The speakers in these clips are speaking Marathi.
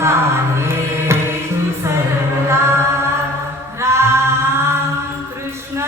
माहेषु सर्वदा राम कृष्ण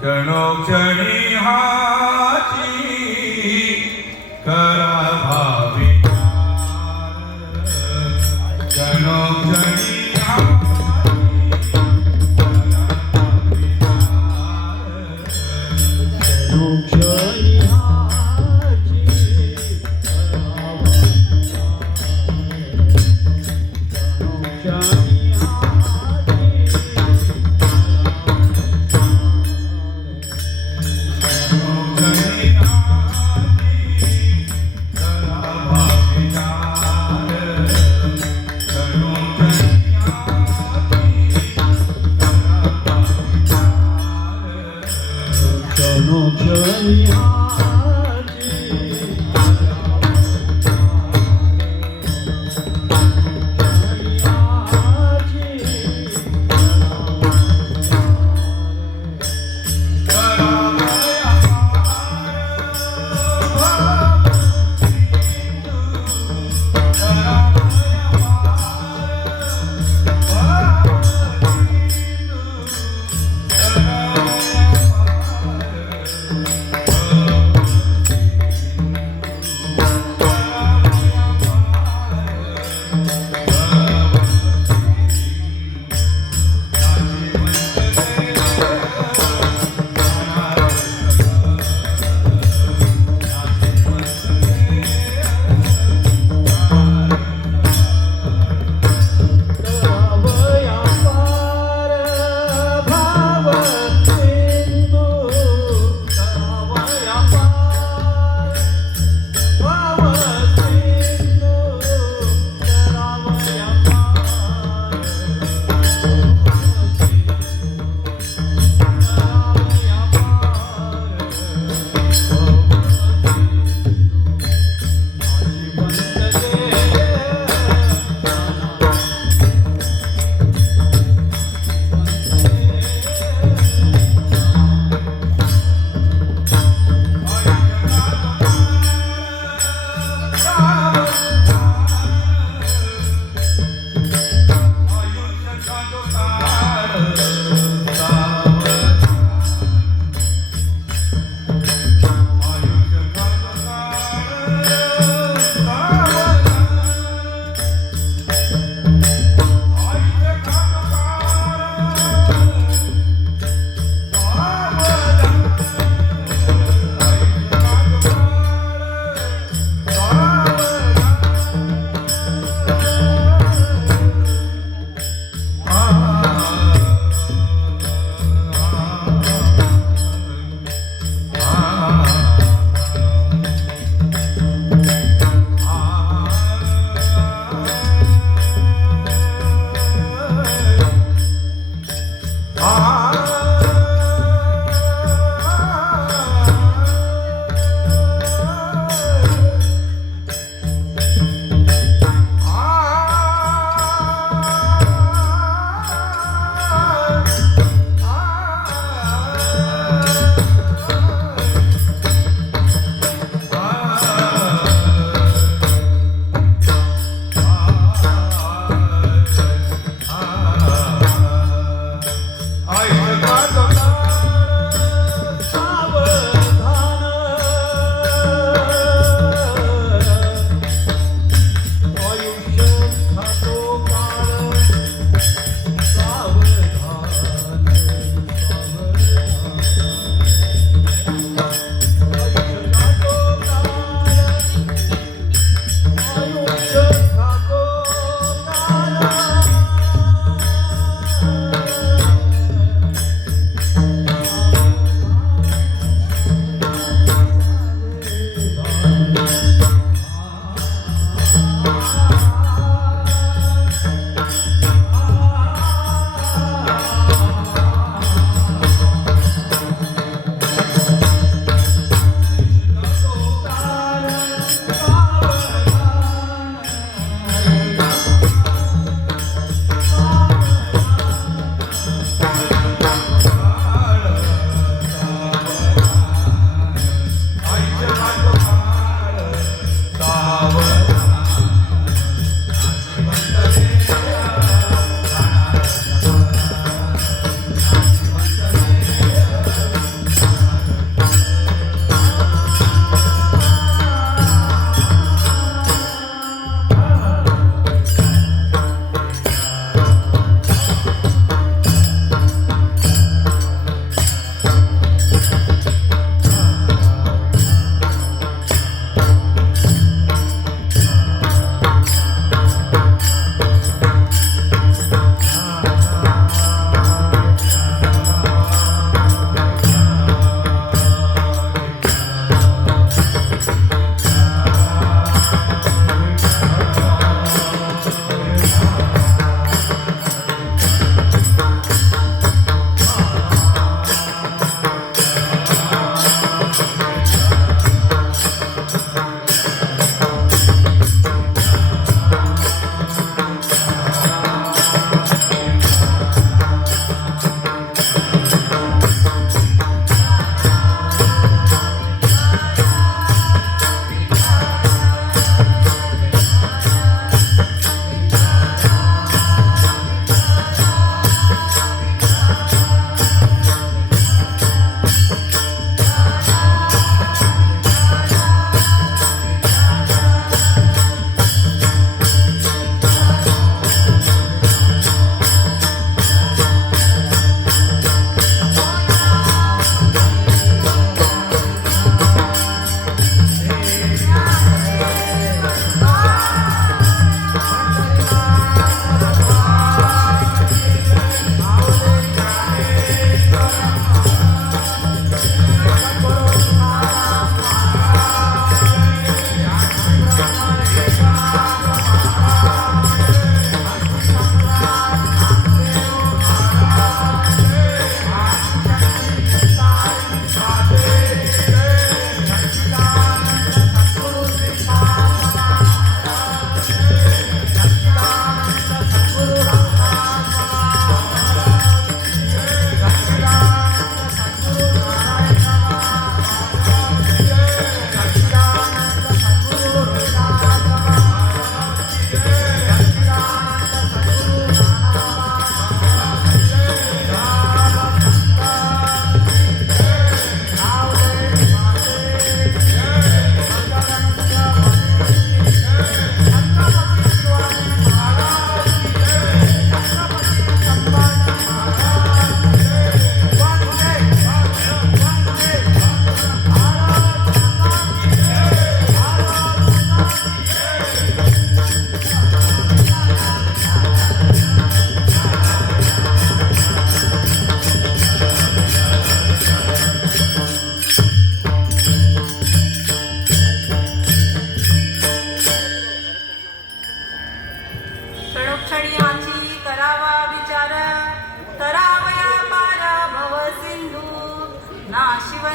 क्षणोक्षणी हाची करा भावी क्षणोक्षणी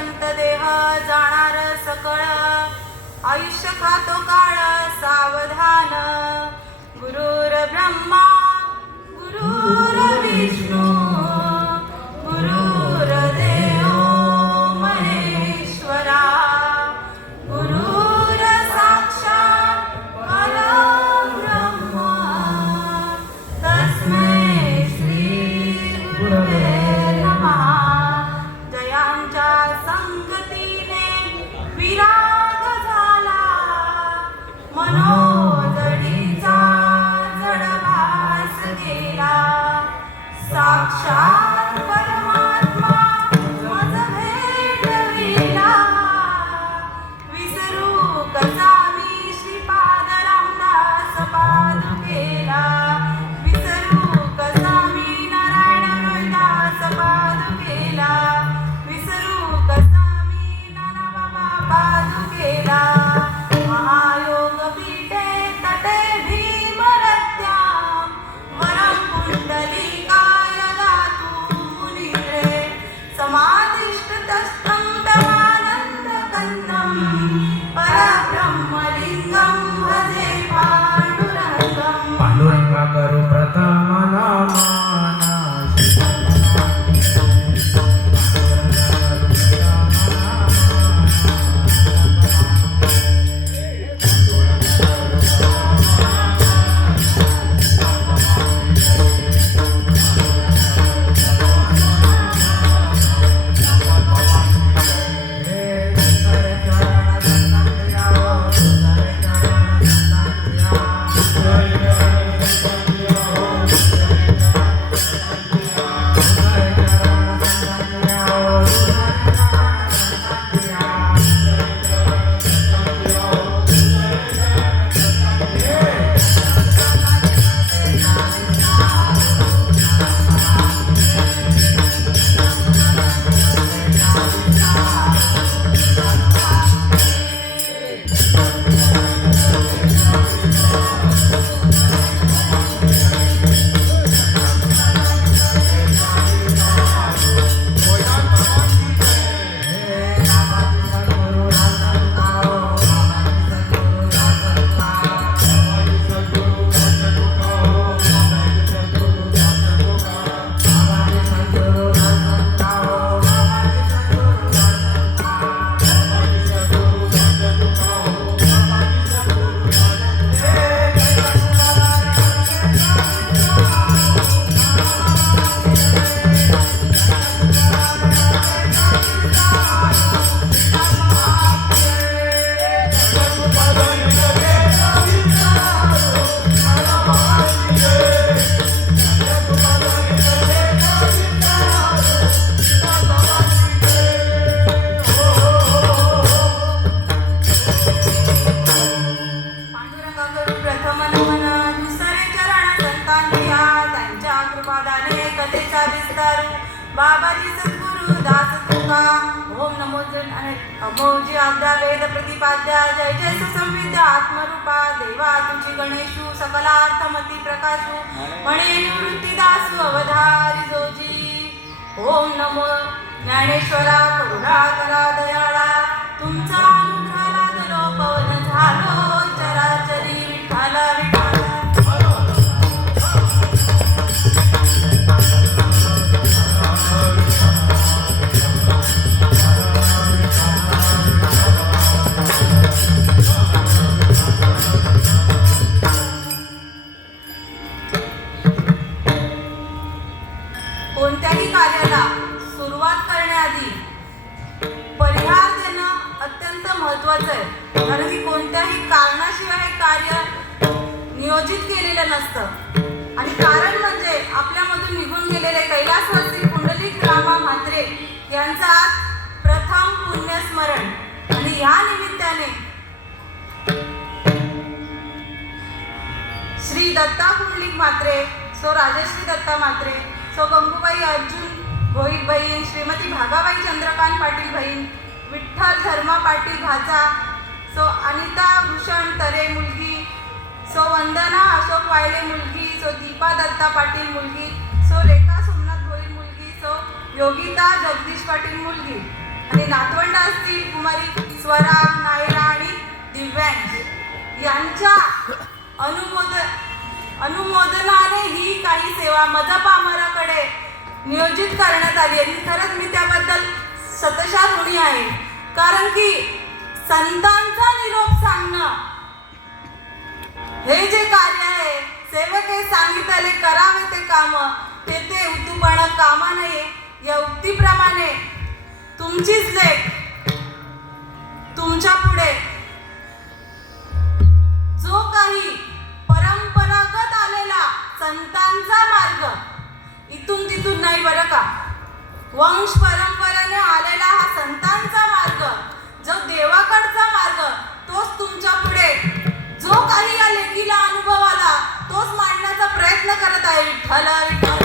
अंत देह जाणार सकळ आयुष्य खातो काळ सावधान गुरुर ब्रह्मा गुरुर विष्णू गुरुर देव महेश्वरा गुरुर साक्षात परब्रह्मा तस्मै श्री गुरुवे नमः जयांच्या संगतीने विराग झाला मनोजडीचा जडभास गेला साक्षात परमात्मा मज भेटविला विसरू कसा मी श्रीपाद रामदास पादुकेला विसरू कसा मी नारायण रोहिदास पादुकेला विसरू कसा मी नानाबाबा पादुकेला महायोग पीठे तटे भीमरत्याम वरं पुंडलिकाय गातु मुनिरे समाधिष्ठितस्थं तमानन्दकन्दं परब्रह्मलिङ्गं भजे पाण्डुरङ्गम् पांडुरंगा करू प्रथम नमन पांडुरंगाकडून प्रथम नमन दुसरे चरण संतांच्या त्यांच्या कृपादाने कथेचा विस्तारू बाबाजी सद्गुरु दास तुका ओम नमो अमोजी आज्ञा वेद प्रतिपाद्या जय जय सुसंविद्या आत्मरूपा देवा तुझी गणेशू सकलार्थमती प्रकाशू म्हणे निवृत्ती दासू अवधारी जोजी ओम नमो ज्ञानेश्वरा करुणाकरा दयाळा तुमचा अनुग्रह लादलो पवन झालो चराचरी विठाला विठाला कोणत्याही कार्याला सुरुवात करण्याआधी परिहार देणं अत्यंत महत्त्वाचं आहे कारण की कोणत्याही कारणाशिवाय हे कार्य नियोजित केलेलं नसतं आणि कारण म्हणजे आपल्यामधून निघून गेलेले कैलासवासी पुंडलिक रामा म्हात्रे यांचा आज प्रथम पुण्यस्मरण आणि या निमित्ताने श्री दत्ता पुंडलिक म्हात्रे सो राजश्री दत्ता म्हात्रे सो गंगूबाई अर्जुन भोईर बहीण श्रीमती भागाबाई चंद्रकांत पाटील बहीण विठ्ठल धर्मा पाटील भाचा सो अनिता भूषण तरे मुलगी सो वंदना अशोक वायले मुलगी सो दीपा दत्ता पाटील मुलगी सो रेखा सोमनाथ भोईर मुलगी सो योगिता जगदीश पाटील मुलगी आणि नातवंड असतील कुमारी स्वरा, नायरा आणि दिव्यांश यांच्या अनुमोदनाने ही काही सेवा मजपामराकडे नियोजित करण्यात आली आणि खरंच मी त्याबद्दल शतशः ऋणी आहे. कारण की संतांचा निरोप सांगणं हे जे कार्य आहे, सेवके सांगितले करावे ते काम, ते उतूपणा कामा नये या उक्तीप्रमाणे तुमचीच लेख तुमच्या पुढे जो काही परंपरागत आलेला संतांचा मार्ग, इथून तिथून नाही बरं का, वंश परंपरेने आलेला हा संतांचा मार्ग, जो देवाकडचा मार्ग, तोच तुमच्या पुढे जो काही या लेखीला अनुभव आला तोच मांडण्याचा प्रयत्न करत आहे. विठ्ठल विठ्ठल.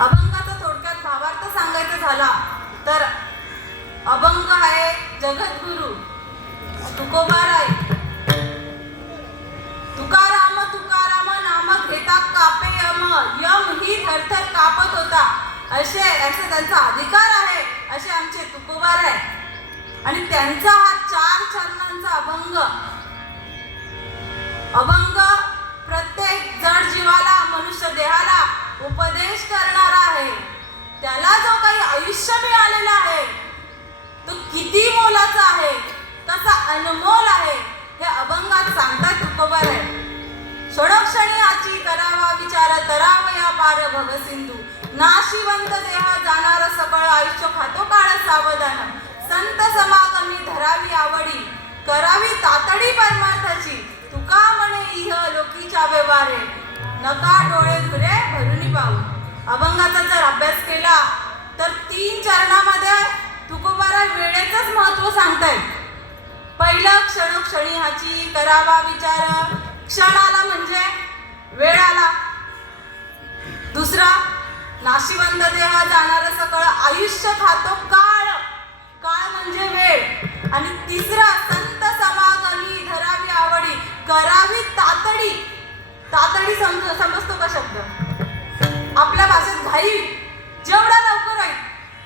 अभंगाचा थोडक्यात भावार्थ सांगायचा झाला तर अभंग आहे जगद्गुरु तुकोबाराय. तुकाराम तुकाराम नाम घेता कापे यम ही थरथर कापत होता, असे त्यांचा अधिकार आहे असे आमचे तुकोबार आहे. आणि त्यांचा हा 4 चरणांचा अभंग प्रत्येक जड जीवाला, मनुष्य देहाला उपदेश करणारा आहे. त्याला जो काही आयुष्य मिळालेला आहे तो किती मोलाचा आहे, कसा अनमोल आहे हे अभंगात सांगतात तुकोबार आहे. क्षणोक्षणी आची करावा विचार, तरावया पार भवसिंधू, नाशिवंत देह जाणार सकळ, आयुष्य खातो काळ सावधान, संत समागमी धरावी आवडी, करावी तातडी परमार्थाची, तुका म्हणे इह लोकीच्या व्यवहारे, नका डोळे धुरे भरुनी पाहू. अभंगाचा जर अभ्यास केला तर 3 चरणामध्ये तुकोबारा वेळेचंच महत्व सांगतायत. पहिलं क्षणोक्षणी हाची करावा विचार, क्षण आला म्हणजे वेळ आला. दुसरा नाशिवंत देह जाणार सकळ, आयुष्य खातो काळ, काळ म्हणजे वेळ. आणि तिसरा संत समागमी धरावी आवडी, करावी तातडी. तातडी समजतो का शब्द? आपल्या भाषेत घाई, जेवढा लवकर होईल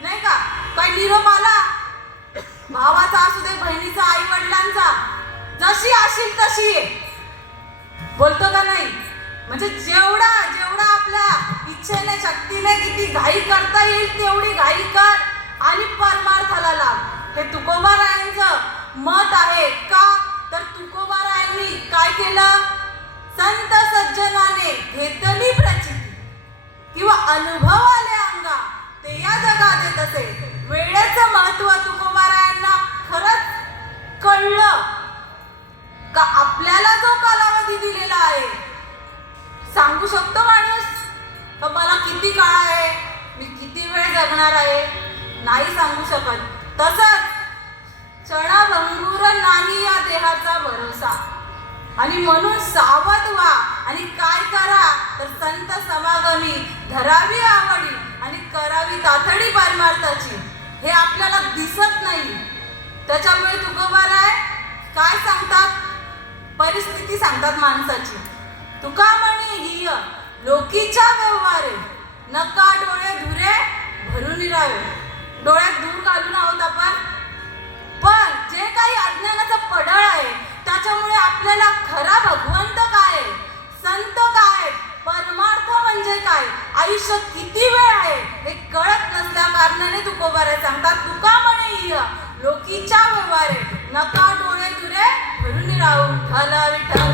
नाही का. काही निरोप आला भावाचा असू दे, बहिणीचा, आई वडिलांचा, जशी असेल तशी ये, बोलतो का नाही. म्हणजे जेवढा आपल्या इच्छेने शक्तीने किती घाई करता येईल तेवढी घाई कर आणि परमार्थाला लाभ. हे तुकोबारायांचं मत आहे. का तर तुकोबारायांनी काय केलं, संत सज्जनाने घेतली प्रचिती किंवा अनुभव आले अंगा, ते या जगात येत असे. वेळेचं महत्व तुकोबारायांना खरंच कळलं का आपल्याला जो कालावधी दिलेला आहे, सांगू शकतो माणूस का मला किती काळ आहे, मी किती वेळ जगणार आहे, नाही सांगू शकत. तसंच क्षणभंगुर नाही या देहाचा भरोसा, आणि म्हणून सावध व्हा आणि काय करा तर संत समागमी धरावी आवडी आणि करावी तातडी परमार्थाची. हे आपल्याला दिसत नाही, त्याच्यामुळे तुकोबाराय काय सांगतात, परिस्थिती सांगतात माणसाची. तुका म्हणे हिय लोकीच्या व्यवहारे, नका डोळे धुरे भरून राहावे. डोळ्यात धूर घालून आहोत आपण, पण जे काही अज्ञानाचं पडळ आहे त्याच्यामुळे आपल्याला खरा भगवंत काय, संत काय, परमार्थ म्हणजे काय, आयुष्य किती वेळ आहे हे कळत नसल्या कारणाने तुकोबारे सांगतात, तुका म्हणे हिय लोकीच्या व्यवहारे, नका डोळे धुरे भरून राहू. विठ्ठल विठ्ठल.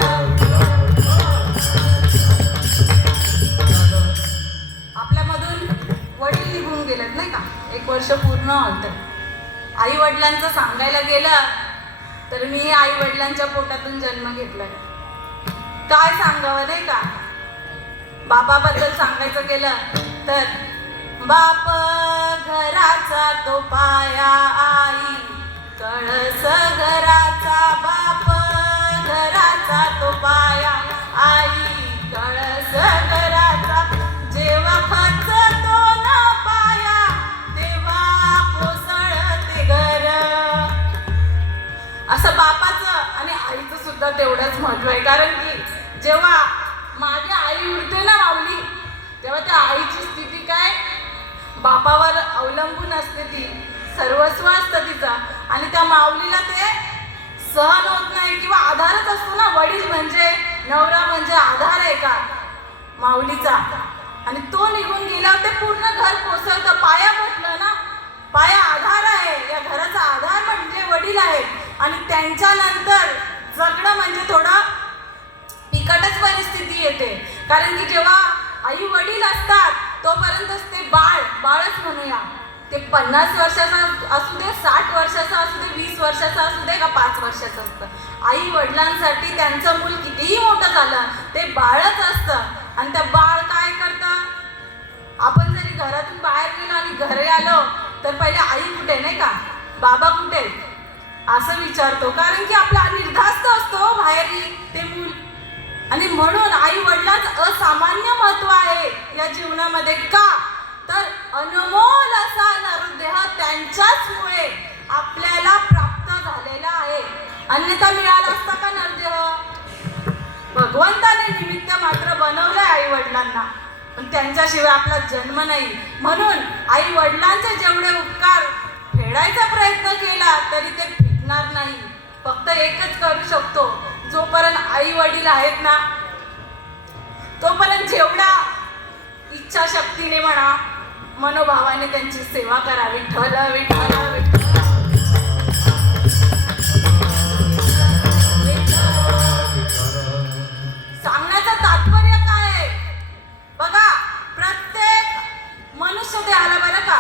आपल्यामधून वडील निघून गेलेत नाही का, 1 वर्ष पूर्ण होतं. आई वडिलांचं सांगायला गेलं तर मी आई वडिलांच्या पोटातून जन्म घेतलाय, काय सांगावं नाही का. बापाबद्दल सांगायचं गेलं तर बाप घराचा तो पाया, आई कळस घराचा, बाप घराचा तो पाया, आई कळस घराचा, जेव्हा खचतो ना पाया तेव्हा कोसळते घर. असं बापाचं आणि आईचं सुद्धा तेवढंच महत्व आहे. कारण की जेव्हा माझी आई उरते ना माऊली, तेव्हा त्या आईची स्थिती काय, बापावर अवलंबून असते, ती सर्वस्व असतं तिचं, आणि त्या माऊलीला ते सहन होत नाही किंवा आधारच असतो ना. वडील म्हणजे, नवरा म्हणजे आधार आहे का माऊलीचा, आणि तो निघून गेल्यावर ते पूर्ण घर कोसळतं. पाया म्हटलं ना, पाया आधार आहे, या घराचा आधार म्हणजे वडील आहेत, आणि त्यांच्यानंतर जगणं म्हणजे थोडं बिकटच परिस्थिती येते. कारण की जेव्हा आई वडील असतात तोपर्यंतच ते बाळच म्हणूया, ते 50 वर्षाचा असू दे, 60 वर्षाचा असू दे, 20 वर्षाचा असू दे, का 5 वर्षाचं असतं, आई वडिलांसाठी त्यांचं मूल कितीही मोठं झालं ते बाळच असतं. आणि त्या बाळ काय करतं, आपण जरी घरातून बाहेर गेलो आणि घरी आलो तर पहिले आई कुठे, नाही का, बाबा कुठे, असं विचारतो. कारण की आपला निर्धास्त असतो बाहेर ते मूल, आणि म्हणून आई वडिलांचं असामान्य महत्व आहे या जीवनामध्ये. का तर अनमोल असा नरदेह त्यांच्याचमुळे आपल्याला प्राप्त झालेला आहे. अन्यथा मिळाला असता का नरदेह? भगवंताने निमित्त मात्र बनवलंय आई वडिलांना, पण त्यांच्याशिवाय आपला जन्म नाही. म्हणून आई वडिलांचे जेवढे उपकार फेडायचा प्रयत्न केला तरी ते फिटणार नाही. फक्त एकच करू शकतो, जोपर्यंत आई वडील आहेत ना तोपर्यंत जेवढा इच्छाशक्तीने म्हणा, मनोभावाने त्यांची सेवा करावी. विठ्ठल विठ्ठल विठ्ठल. सांगण्याचं तात्पर्य काय आहे बघा, प्रत्येक मनुष्य देहाला, बरं का,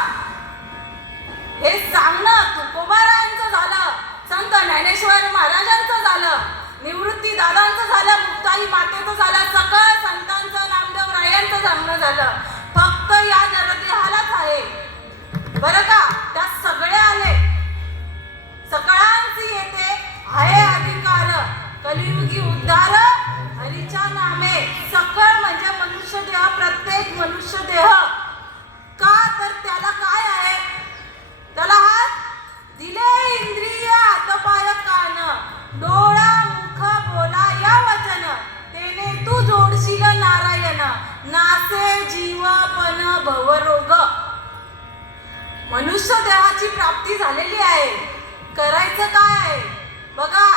हे सांगणं तुकोबारायांचं झालं, संत ज्ञानेश्वर महाराजांचं झालं, निवृत्ती दादांचं झालं, मुक्ताई मातेचं झालं, सकळ संतांचं, नामदेव रायांचं सांगणं झालं. फक्त या नरदेहालाच आहे, बरं का, त्या सगळे आले, सकळांची येते आहे अधिकार, कलियुगी उद्धार हरीच्या नामे. सकळ म्हणजे मनुष्य देह, प्रत्येक मनुष्य देह. का तर त्याला काय आहे, त्याला हात दिले इंद्रिय, हातपाय कान, डोळा मुख बोला या वचन, तेने तू जोडशील नारायण, नासे जीवपन भवरोग. मनुष्य देहाची प्राप्ती झालेली आहे. करायचं काय आहे बघा,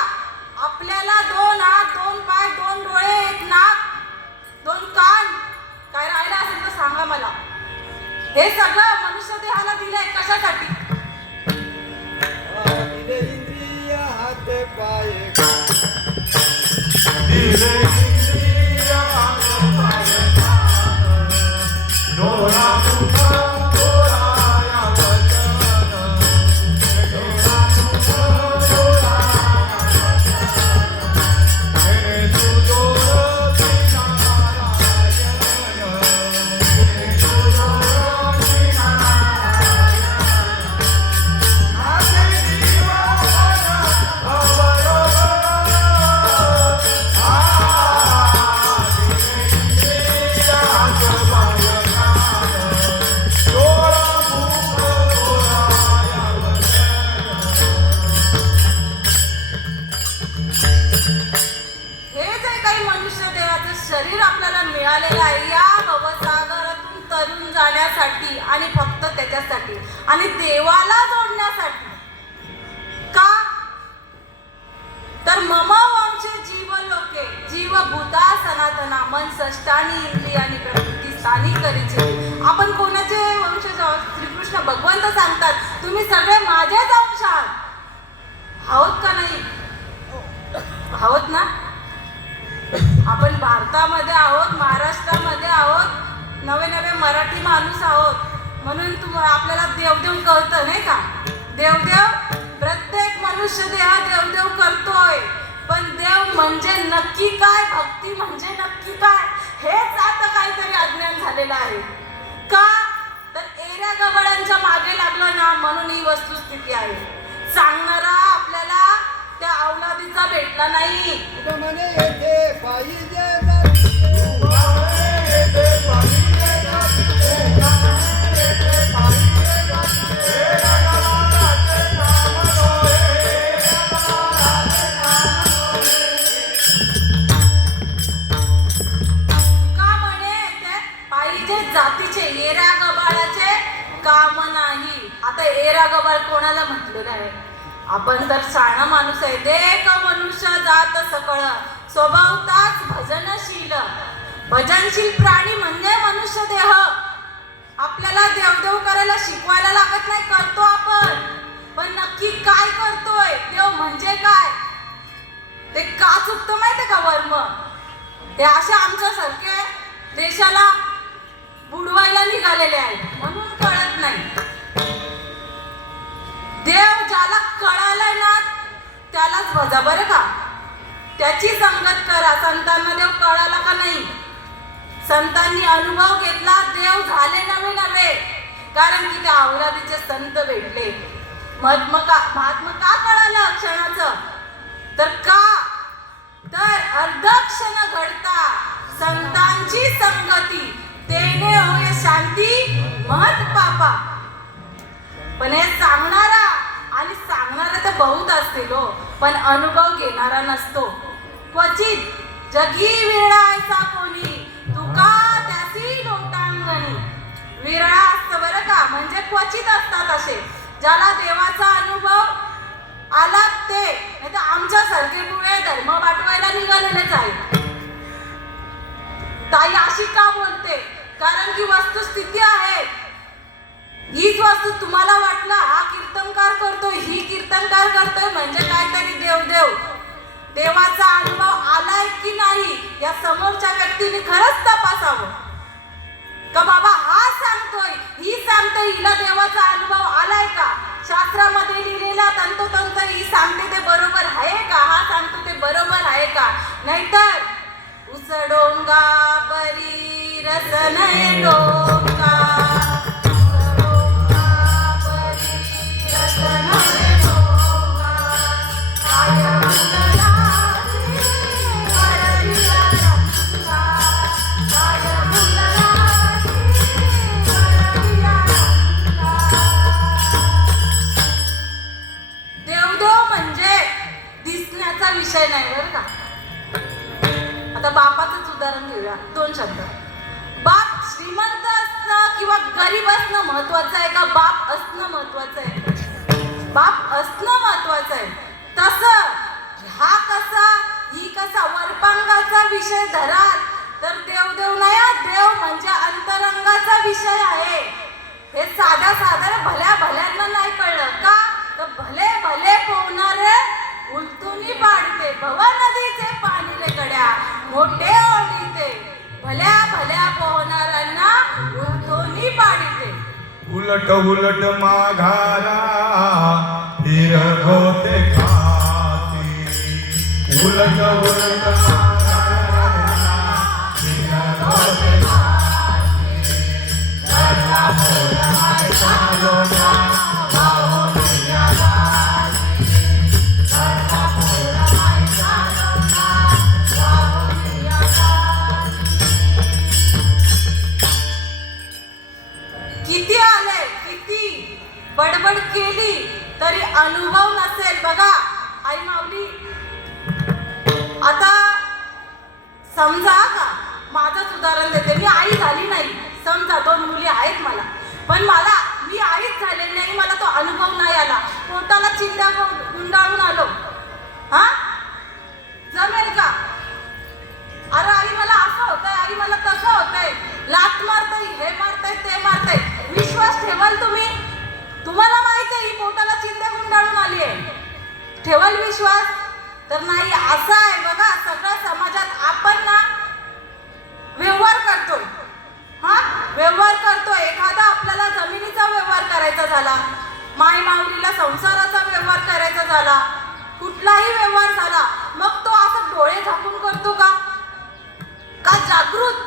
आपल्याला 2 हात, 2 पाय, 2 डोळे, 1 नाक, 2 कान, काय राहिलं असेल तर सांगा मला. हे सगळं मनुष्य देहाला दिलंय कशासाठी? इंद्रिय हात पाय दिले इंद्रिय हात पाय कान, डोळा मुख डोळाया वचन, डोळा मुख डोळाया वचन, हे तुझोरती नारायण, हे तुझोरती नारायण, नासे जीवन भवरोग. हेच आहे काही मनुष्य देहाचं शरीर आपल्याला मिळालेलं आहे या भवसागरातून तरुण जाण्यासाठी, आणि फक्त त्याच्यासाठी, आणि देवाला जोडण्यासाठी. का तर मम वंशे जीव लोके, जीव भूता सनातना, मन षष्टानी इंद्रियानी प्रकृती स्थानी करीचे. आपण कोणाचे वंशज आहोत? श्रीकृष्ण भगवंत सांगतात, तुम्ही सगळे माझेच अंश आहोत का नाही? आहोत ना. आपण भारतामध्ये आहोत, महाराष्ट्रामध्ये आहोत, नवे मराठी माणूस आहोत, म्हणून आपल्याला देवदेव कळतं, नाही का. देवदेव प्रत्येक मनुष्य देह देवदेव करतोय, पण देव म्हणजे नक्की काय, भक्ती म्हणजे नक्की काय, हेच आता काहीतरी अज्ञान झालेलं आहे. का तर एऱ्या गबळांच्या मागे लागलो ना, म्हणून ही वस्तुस्थिती आहे. सांगणारा आपल्याला त्या अवलादीचा भेटला नाही. म्हणे येथे पाहिजे का म्हणे ते पाहिजे काम नाही. आता एरा गबाळ कोणाला म्हटलेलं आहे? आपण तर शाणा माणूस आहे. देख मनुष्य जात सकळ स्वभावताच भजनशील. भजनशील प्राणी म्हणजे मनुष्य देह. आपल्याला देवदेव करायला शिकवायला लागत नाही, करतो आपण. पण नक्की काय करतोय? देव म्हणजे काय ते का चुकतं माहितीये का? वर्म हे असे आमच्यासारखे देशाला बुडवायला निघालेले आहेत म्हणून कळत नाही. देव ज्याला कळालाय ना त्यालाच भजा बरं का. त्याची संगत करा. संतांना देव कळाला का नाही? संतांनी अनुभव घेतला, देव झाले नवे. कारण की त्या अवलादीचे संत भेटले. महात्मा का कळालं क्षणाचं? तर अर्धक्षण घडता संतांची संगती तेने होय शांती महत पापा. पण हे सांगणारा आणि सांगणारा तर बहुत असतील हो, पण अनुभव घेणारा नसतो. क्वचित जगी विरळायचा कोणी तुका त्याची लोटांगणी. विरळा असतं बरं का, म्हणजे क्वचित असतात असे ज्याला देवाचा अनुभव आला ते. नाही तर आमच्यासारखे पुढे धर्म वाटवायला निघालेलेच आहे. ताई अशी का बोलते? कारण की वस्तुस्थिती आहे. हीच वस्तू तुम्हाला वाटलं हा कीर्तनकार करतोय, ही कीर्तनकार करतोय म्हणजे काहीतरी देवदेव देवाचा अनुभव आलाय की नाही या समोरच्या व्यक्तीने खरंच तपासावं. का बाबा हा सांगतोय, ही सांगते, हिला देवाचा अनुभव आलाय का? शास्त्रामध्ये लिहिलेला तंतोतंत ही सांगते ते बरोबर आहे का? हा सांगतो ते बरोबर आहे का? नाहीतर उसडोंगा परी रस नाही डोंगा. विषय नाही बरं का. आता बापाचंच उदाहरण घेऊया, 2 शब्द. बाप श्रीमंत असणं किंवा गरीब असणं महत्वाचं आहे का बाप असणं महत्वाचं आहे? बाप असणं महत्वाचं आहे. तसं हा कसा ही कसा वरपांगाचा विषय धराल तर देवदेव नाही. देव म्हणजे अंतरंगाचा विषय आहे. हे साध्या भल्या भल्यांना नाही कळलं का? तर भले पोहणारे उलटूनी पाडते भव नदीचे पाणीले गड्या मोठे ओढीते. भल्या पोहणाऱ्यांना उलटूनी पाडते. उलट माघारा फिरवते खाती. उलट माघारा फिरवते खाती. धरला मोर मायचा लोटा भावनिया बडबड केली तरी अनुभव नसेल. बघा आई माऊली, आता समजा का माझंच उदाहरण देते. मी आई झाली नाही, समजा 2 मुली आहेत मला, पण मी आईच झालेली नाही. मला तो अनुभव नाही आला. पोटाला चिंध्या गुंडाळून आलो. हा जमेल का? अरे आई मला असं होतंय, आई मला तसं होतंय, लात मारतय, हे मारतय, ते मारतय. विश्वास ठेवाल तुम्ही? तुम्हाला माहिती आहे ही पोटाला चिंध्या गुंडाळून आली आहे. ठेवाल विश्वास? तर नाही. असं आहे बघा, सगळ्या समाजात आपण ना व्यवहार करतोय. व्यवहार करतोय. एखादा आपल्याला जमिनीचा व्यवहार करायचा झाला, माय माऊलीला संसाराचा व्यवहार करायचा झाला, कुठलाही व्यवहार झाला, मग तो असं डोळे झाकून करतो का? जागृत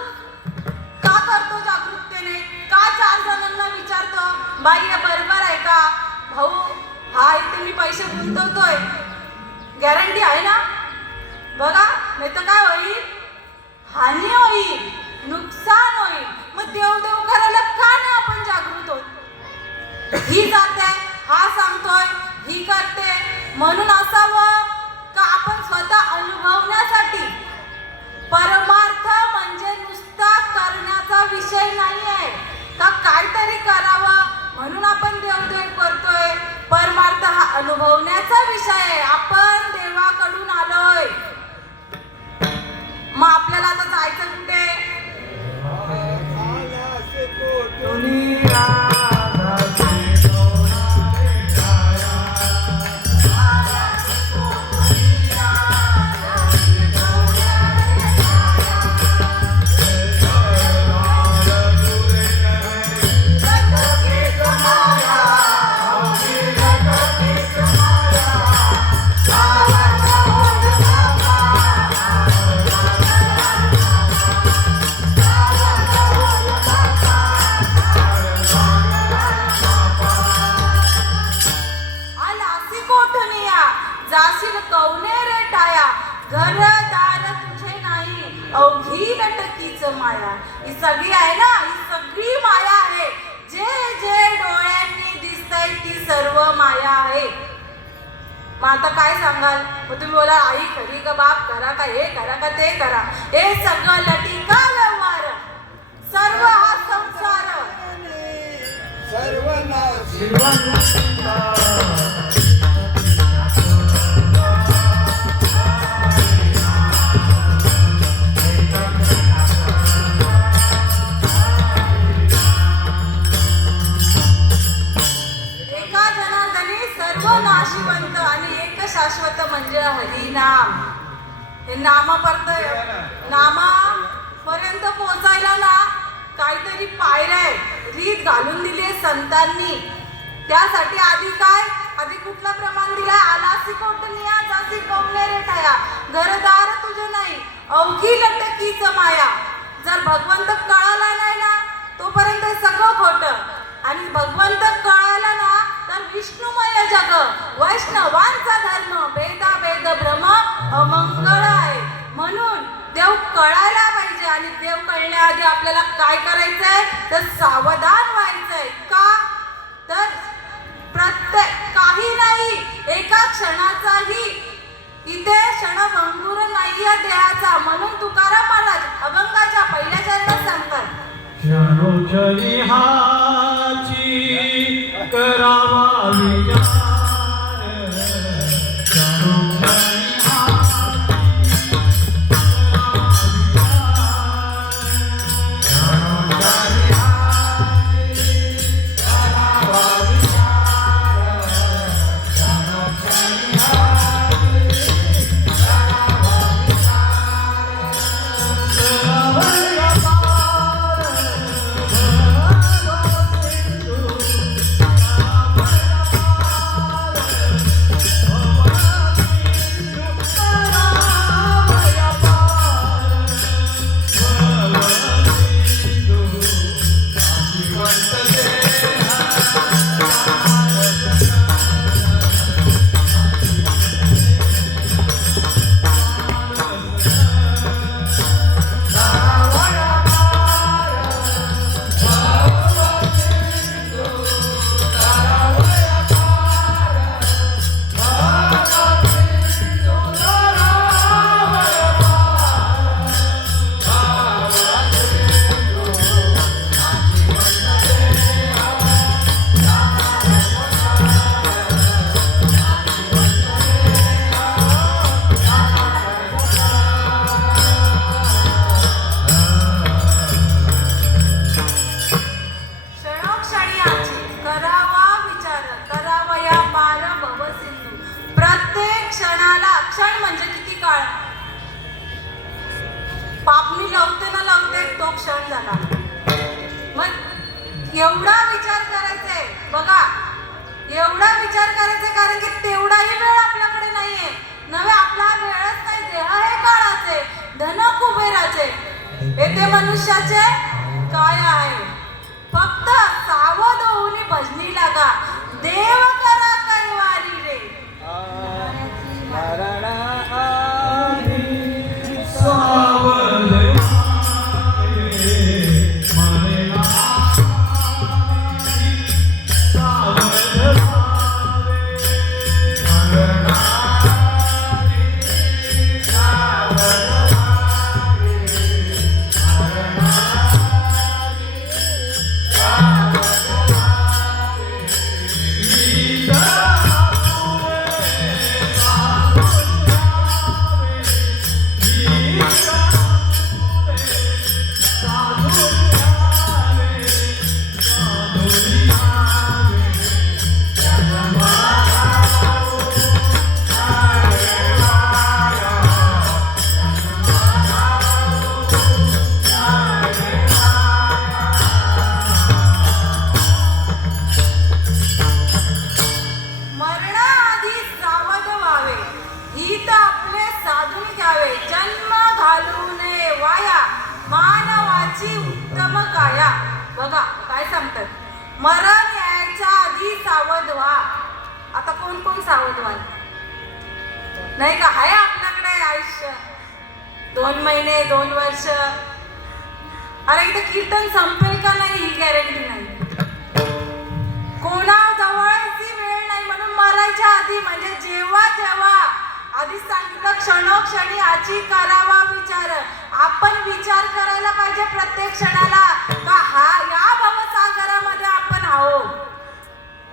का करतो? जागृततेने का 4 जणांना विचारतो, बाई हे बरोबर आहे का? भाऊ हा इथे मी पैसे गुंतवतोय, गॅरंटी आहे ना? बघा, नाही तर काय होईल? हानी होईल, नुकसान होईल. मग देवदेव करायला का नाही आपण जागृत होत? ही जाते, हा सांगतोय, ही करते म्हणून असावं का आपण स्वतः अनुभवण्यासाठी? परमार्थ म्हणजे नुसता करण्याचा विषय नाही आहे का काहीतरी करावं, अवघी लटकीच माया. ही सगळी आहे ना, ही सगळी माया आहे. जे जे डोळ्यांनी दिसतंय ती सर्व माया आहे. मग आता काय सांगाल? मग तुम्ही बोला आई खरी का बाप करा का हे करा का ते करा. हे सगळं लटिका व्यवहार, सर्व हा संसार. सर्वनाशी एका जनार्दनी सर्व नाशिवंत आणि एक शाश्वत म्हणजे हरिनाम. हे नामापर्यंत पोहोचायला ना काहीतरी पायऱ्या आहे, रीत घालून दिली आहे संतांनी. त्यासाठी आधी काय, आधी कुठला प्रमाण दिलाय? आलासी कोटनिया जासी कमले रेठाया, घरदार तुझे नाही अवघी लटकीच माया. जर भगवंत कळाला नाही ना तोपर्यंत हे सगळं खोटं. आणि भगवंत कळाला ना तर विष्णुमय जग, वैष्णवांचा धर्म, भेद भ्रम अमंगळ आहे. म्हणून देव कळायला पाहिजे. आणि देव कळण्याआधी आपल्याला काय करायचंय तर सावधान व्हायचंय. का तर प्रत्येक काही नाही, एका क्षणाचाही इथे क्षणभंगूर नाहीये देहाचा. म्हणून तुकाराम महाराज अभंगाच्या पहिल्या चरणात सांगतात, क्षणोचरी हाची करावा विचार. क्षणोचरी हाची करावा विचार. क्षणोचरी हाची करावा क्षण म्हणजे किती काळ. पापणी लावते ना लावते तो क्षण झाला. मग एवढा विचार करायचा आहे बघा, एवढा विचार करायचा कारण की तेवढाही वेळ आपल्याकडे नाहीये. नव्हे आपला वेळच नाही, देह हे काळाचे, धन कुबेराचे, येथे मनुष्याचे काय आहे. फक्त सावध होऊन भजनी लागा, देव करा कैवारी रे. बघा काय सांगतात, मरण यायच्या आधी सावध व्हा. आता कोण कोण सावध व्हाल नाही का? आहे आपल्याकडे आयुष्य 2 महिने 2 वर्ष, अरे इथे कीर्तन संपेल का नाही ही गॅरंटी नाही. कोणा जवळची वेळ नाही म्हणून मरायच्या आधी, म्हणजे जेव्हा जेव्हा आधीच सांगितलं क्षणोक्षणी आजी करावा विचार. आपण विचार करायला पाहिजे प्रत्येक क्षणाला का हा या भवसागरामध्ये आपण आहोत.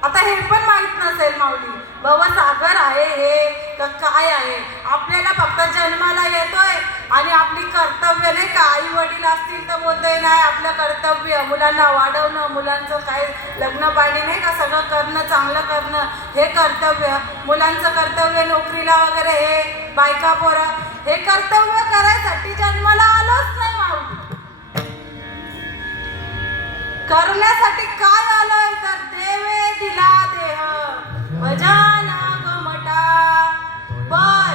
आता हे पण माहित नसेल माऊली भवसागर आहे हे का काय आहे. आपल्याला फक्त जन्माला येतोय आणि आपली कर्तव्य नाही का, आई वडील असतील तर बोलतोय नाही आपलं कर्तव्य मुलांना वाढवणं, मुलांचं काय लग्न पाणी नाही का सगळं करणं, चांगलं करणं हे कर्तव्य. मुलांचं कर्तव्य नोकरीला वगैरे हे बायका पोरं हे कर्तव्य करायसाठी जन्माला आलोच नाही माऊली. करण्यासाठी काय आलोय तर देवे दिला देह भजन घमटा. बर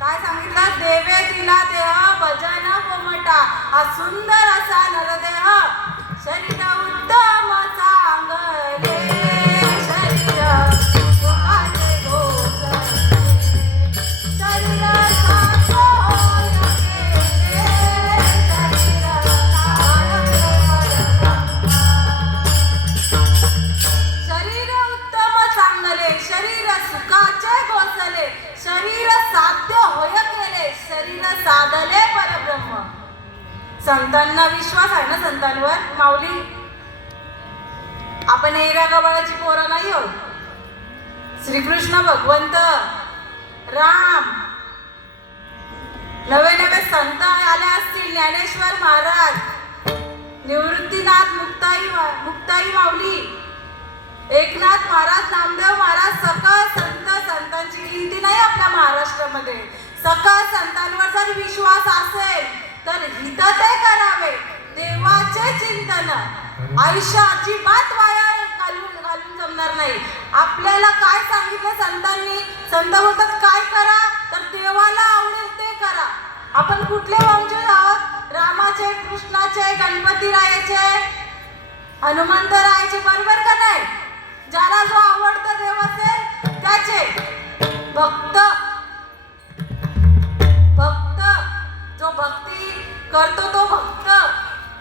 काय सांगितलं, देवे दिला देह भजन घमटा. हा सुंदर असा नरदेह शरीर उत्तम चांगले, शरीर सुखाचे गोचरले, शरीर सासोय केले, शरीर शरीर उत्तम चांगले, शरीर सुखाचे गोसले, शरीर साध्य होय केले, शरीर साधले परब्रह्म. संतांना विश्वास आहे ना संतांवर माऊली. आपण एरा गबाळाची पोरं नाही होत. श्रीकृष्ण भगवंत राम नवे नवे संत आले असतील, ज्ञानेश्वर महाराज, निवृत्तीनाथ, मुक्ताई माऊली, एकनाथ महाराज, नामदेव महाराज, सकळ संत. संतांची गिनती नाही आपल्या महाराष्ट्रामध्ये. सकळ संतांवर जर विश्वास असेल तर हित ते करावे. देवाचे चिंतन आयुष्य अजिबात वाया घालून जमणार नाही. आपल्याला काय सांगितलं संतांनी, संत बोलतात काय करा तर देवाला आवडेल ते करा. आपण कुठले वंशज आहोत, रामाचे, कृष्णाचे, गणपती रायाचे, हनुमंत रायाचे, बरोबर का नाही. ज्याला जो आवडता देव असेल त्याचे भक्त, जो भक्ती करतो तो भक्त.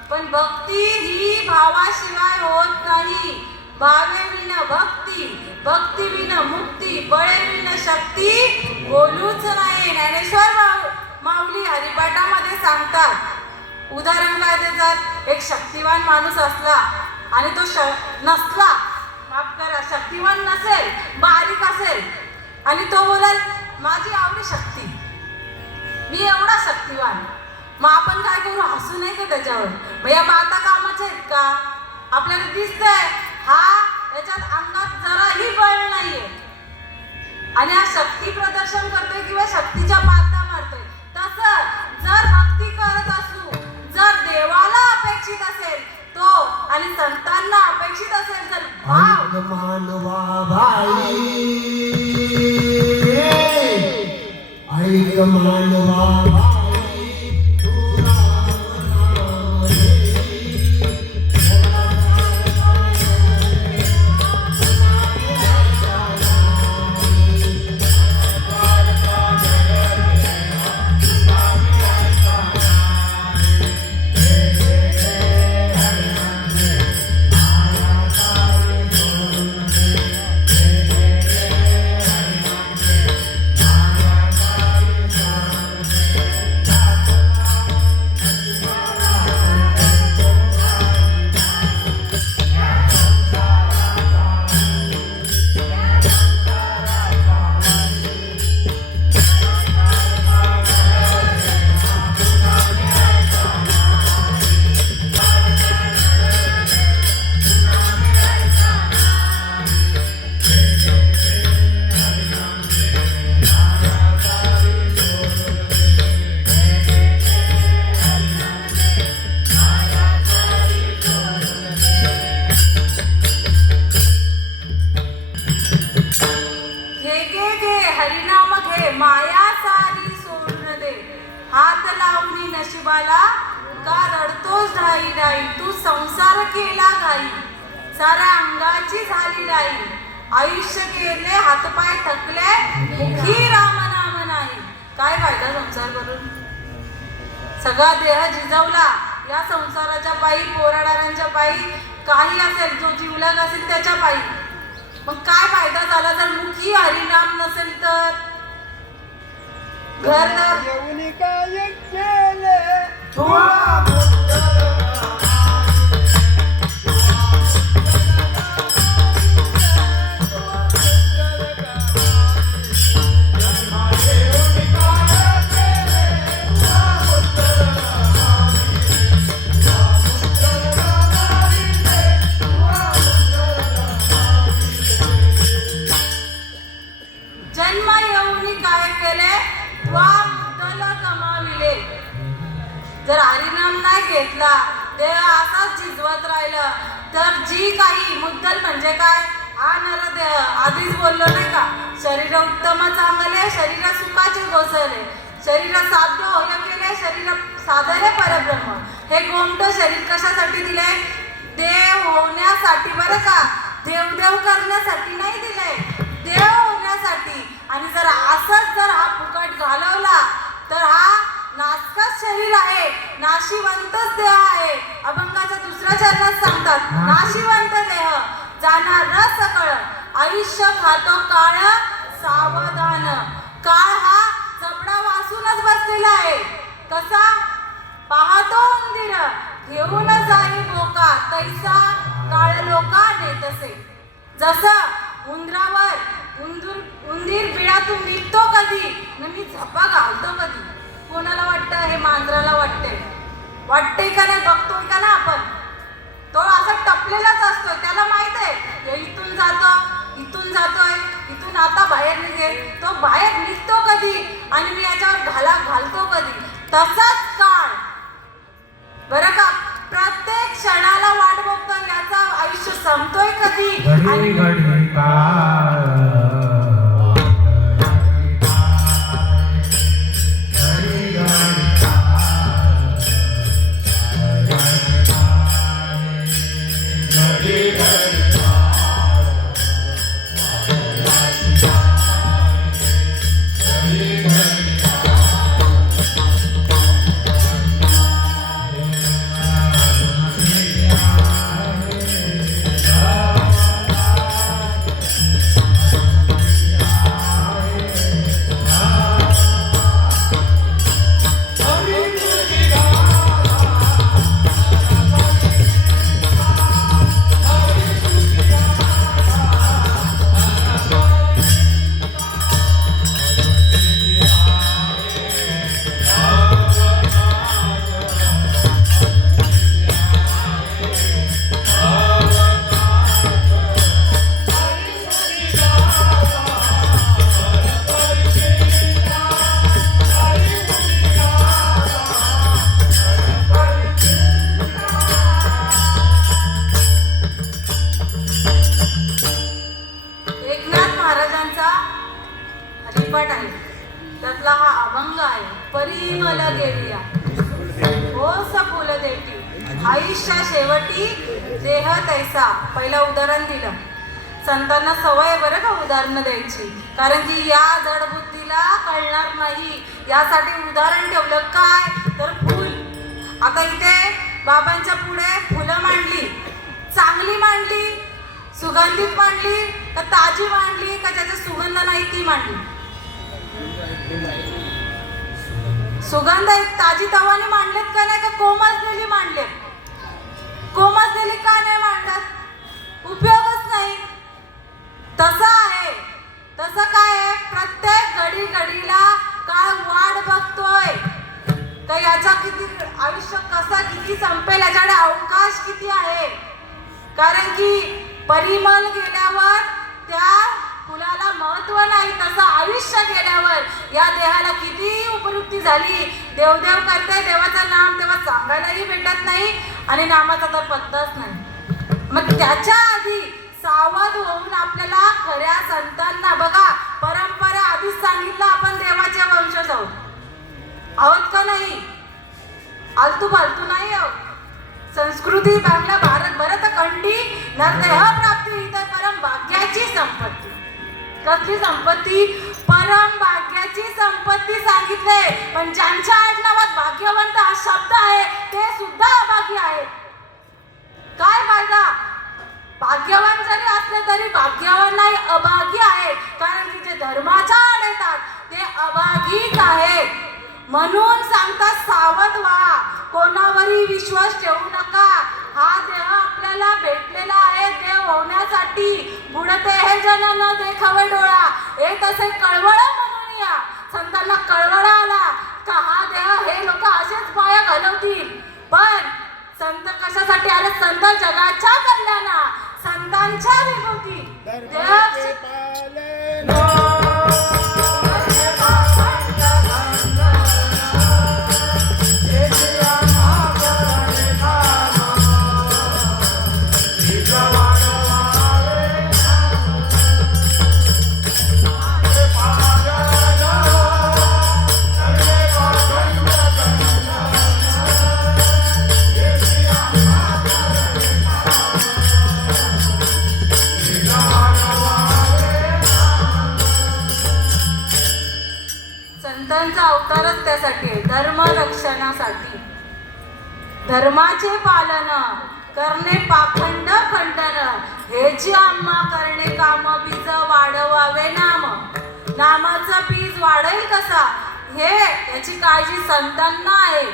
पण भक्ती ही भावाशिवाय होत नाही. भावे विन भक्ती, भक्ती विन मुक्ती, बळे विन शक्ती बोलूच नाही. ज्ञानेश्वर माऊली हरिपाठामध्ये सांगतात. उदाहरण काय देतात, एक शक्तिवान माणूस असला आणि तो नसला, माफ करा, शक्तिवान नसेल, बारीक असेल आणि तो बोलाल माझी आवडी शक्ती, मी एवढा शक्तिवान. मग आपण काय करू, हसू नाही का त्याच्यावर. मग या बाता कामाच्या आहेत का. आपल्याला दिसतंय हा याच्यात अंगात जराही बळ नाहीये आणि हा शक्ती प्रदर्शन करतोय किंवा शक्तीच्या बाता मारतोय. तसं जर भक्ती करत असू, जर देवाला अपेक्षित असेल तो आणि संतांना अपेक्षित असेल तर भाव मानवा भाई, ऐक मानवा भाई, नशिबाला का रडतोस ढाई ढाई. तू संसार केला घाई, साऱ्या अंगाची झाली राई. आयुष्य गेले हातपाय थकले, मुखी राम नाम नाही. काय फायदा संसार करून. सगळा देह झिजवला या संसाराच्या पायी, पोराडारांच्या पायी, काही असेल जो जीवलग असेल त्याच्या पायी. मग काय फायदा झाला जर मुखी हरिनाम नसेल तर? घरदार येऊन काय केले तुला जन्म येऊनी काय केले वा मुदल कमाविले. जर हरिनाम नाही घेतला, देह असाच झिजवत राहिलं तर जी काही मुद्दल म्हणजे काय, हा नरदेह. आधीच बोललो नाही का, शरीर उत्तम चांगले, शरीर सुखाचे गोसले, शरीर साध्य होय केले, शरीर साधरे परब्रह्म. हे गोमट शरीर कशासाठी दिले? देव होण्यासाठी, बरं का, देवदेव करण्यासाठी नाही दिले, देव होण्यासाठी. आणि जर असंच जर हा फुकट घालवला तर हा नासकच शरीर आहे, नाशिवंतच देह आहे. अभंगाच्या दुसऱ्या चरणात सांगतात, नाशिवंत देह जाणार सकळ, आयुष्य खातो काळ सावधान. काळ हा चपडा वासूनच बसलेला आहे. कसा पाहतो उंदीर घेऊन जाई बोका, तैसा काळ लोका नेतसे. जसं उंदरावर उंदीर बिळातून निघतो कधी, मी झपा घालतो कधी. कोणाला वाटतं? हे मांजराला वाटते का नाही? बघतोय का ना आपण? तो असा टपलेलाच असतो, त्याला माहित आहे हे इथून जातोय, इथून आता बाहेर निघेल. तो बाहेर निघतो कधी आणि मी याच्यावर घालतो कधी. तसाच काळ, बरं का, प्रत्येक क्षणाला वाट बघतो, याचा आयुष्य संपतोय कधी. घडी घडी काळ आहे. त्यातला हा अभंग आहे, परिमल गेलिया हो सफुल देती आयुष्या शेवटी देह तैसा. पहिला उदाहरण दिलं. संतांना सवय आहे बरं का उदाहरणं द्यायची, कारण की या जडबुद्धीला कळणार नाही यासाठी उदाहरण ठेवलं. काय तर फूल. आता इथे बाबांच्या पुढे फुलं मांडली, चांगली मांडली, सुगंधित मांडली का ताजी मांडली का ज्याचा सुगंध नाही ती मांडली? सुगंध ताजी तवाने मांडलेत का नाही, का कोमजलेली मांडलेत? कोमजलेली का नाही मांडत? उपयोगच नाही. तसं आहे. तसं काय आहे, प्रत्येक घडी घडीला काळ वाट बघतोय का याचा किती आयुष्य कसा किती संपेल, याच्याकडे अवकाश किती आहे. कारण की परिमल गेल्यावर त्या फुलाला महत्व नाही, तसं आयुष्य गेल्यावर या देहाला किती उपयुक्ती झाली. देवदेव करते, देवाचं नाम तेव्हा सांगायलाही भेटत नाही आणि नामाचा तर पत्ताच नाही. मग त्याच्या आधी सावध होऊन आपल्याला खऱ्या संतांना बघा, परंपरा आधीच सांगितलं आपण देवाचे वंशज आहोत का नाही, आलतू फालतू नाही आहोत. संस्कृती बांगला भारत भरतखंडी नरदेह प्राप्ती ही तर परम भाग्याची संपत्ती. कसली संपत्ती? परम भाग्याची संपत्ती सांगितले. पण ज्यांच्या आडनावात भाग्यवंत हा शब्द आहे ते सुद्धा अभागी आहेत. काय फायदा? भाग्यवान जरी असले तरी भाग्यवान नाही, अभागी आहे. कारण की जे धर्माच्या आड येतात ते अभागीच आहेत. म्हणून सांगतात सावध व्हा, कोणावरही विश्वास ठेवू नका. हा देह आपल्याला भेटलेला आहे देव होण्यासाठी. बुडते हे जन न देखावे डोळा, येत असे कळवळ म्हणून या. संतांना कळवळा आला का हा देह हे लोक असेच पाया घालवतील. पण संत कशासाठी आले? संत जगाच्या कल्याणा, संतांच्या विभूती. देह संतांचा अवतारच त्यासाठी आहे, धर्म रक्षणासाठी. धर्माचे पालन करणे पाखंड खंडन, हेची आम्हा करणे काम. बीज वाढवावे नाम, नामाचं बीज वाढेल कसा हे याची काळजी संतांना आहे.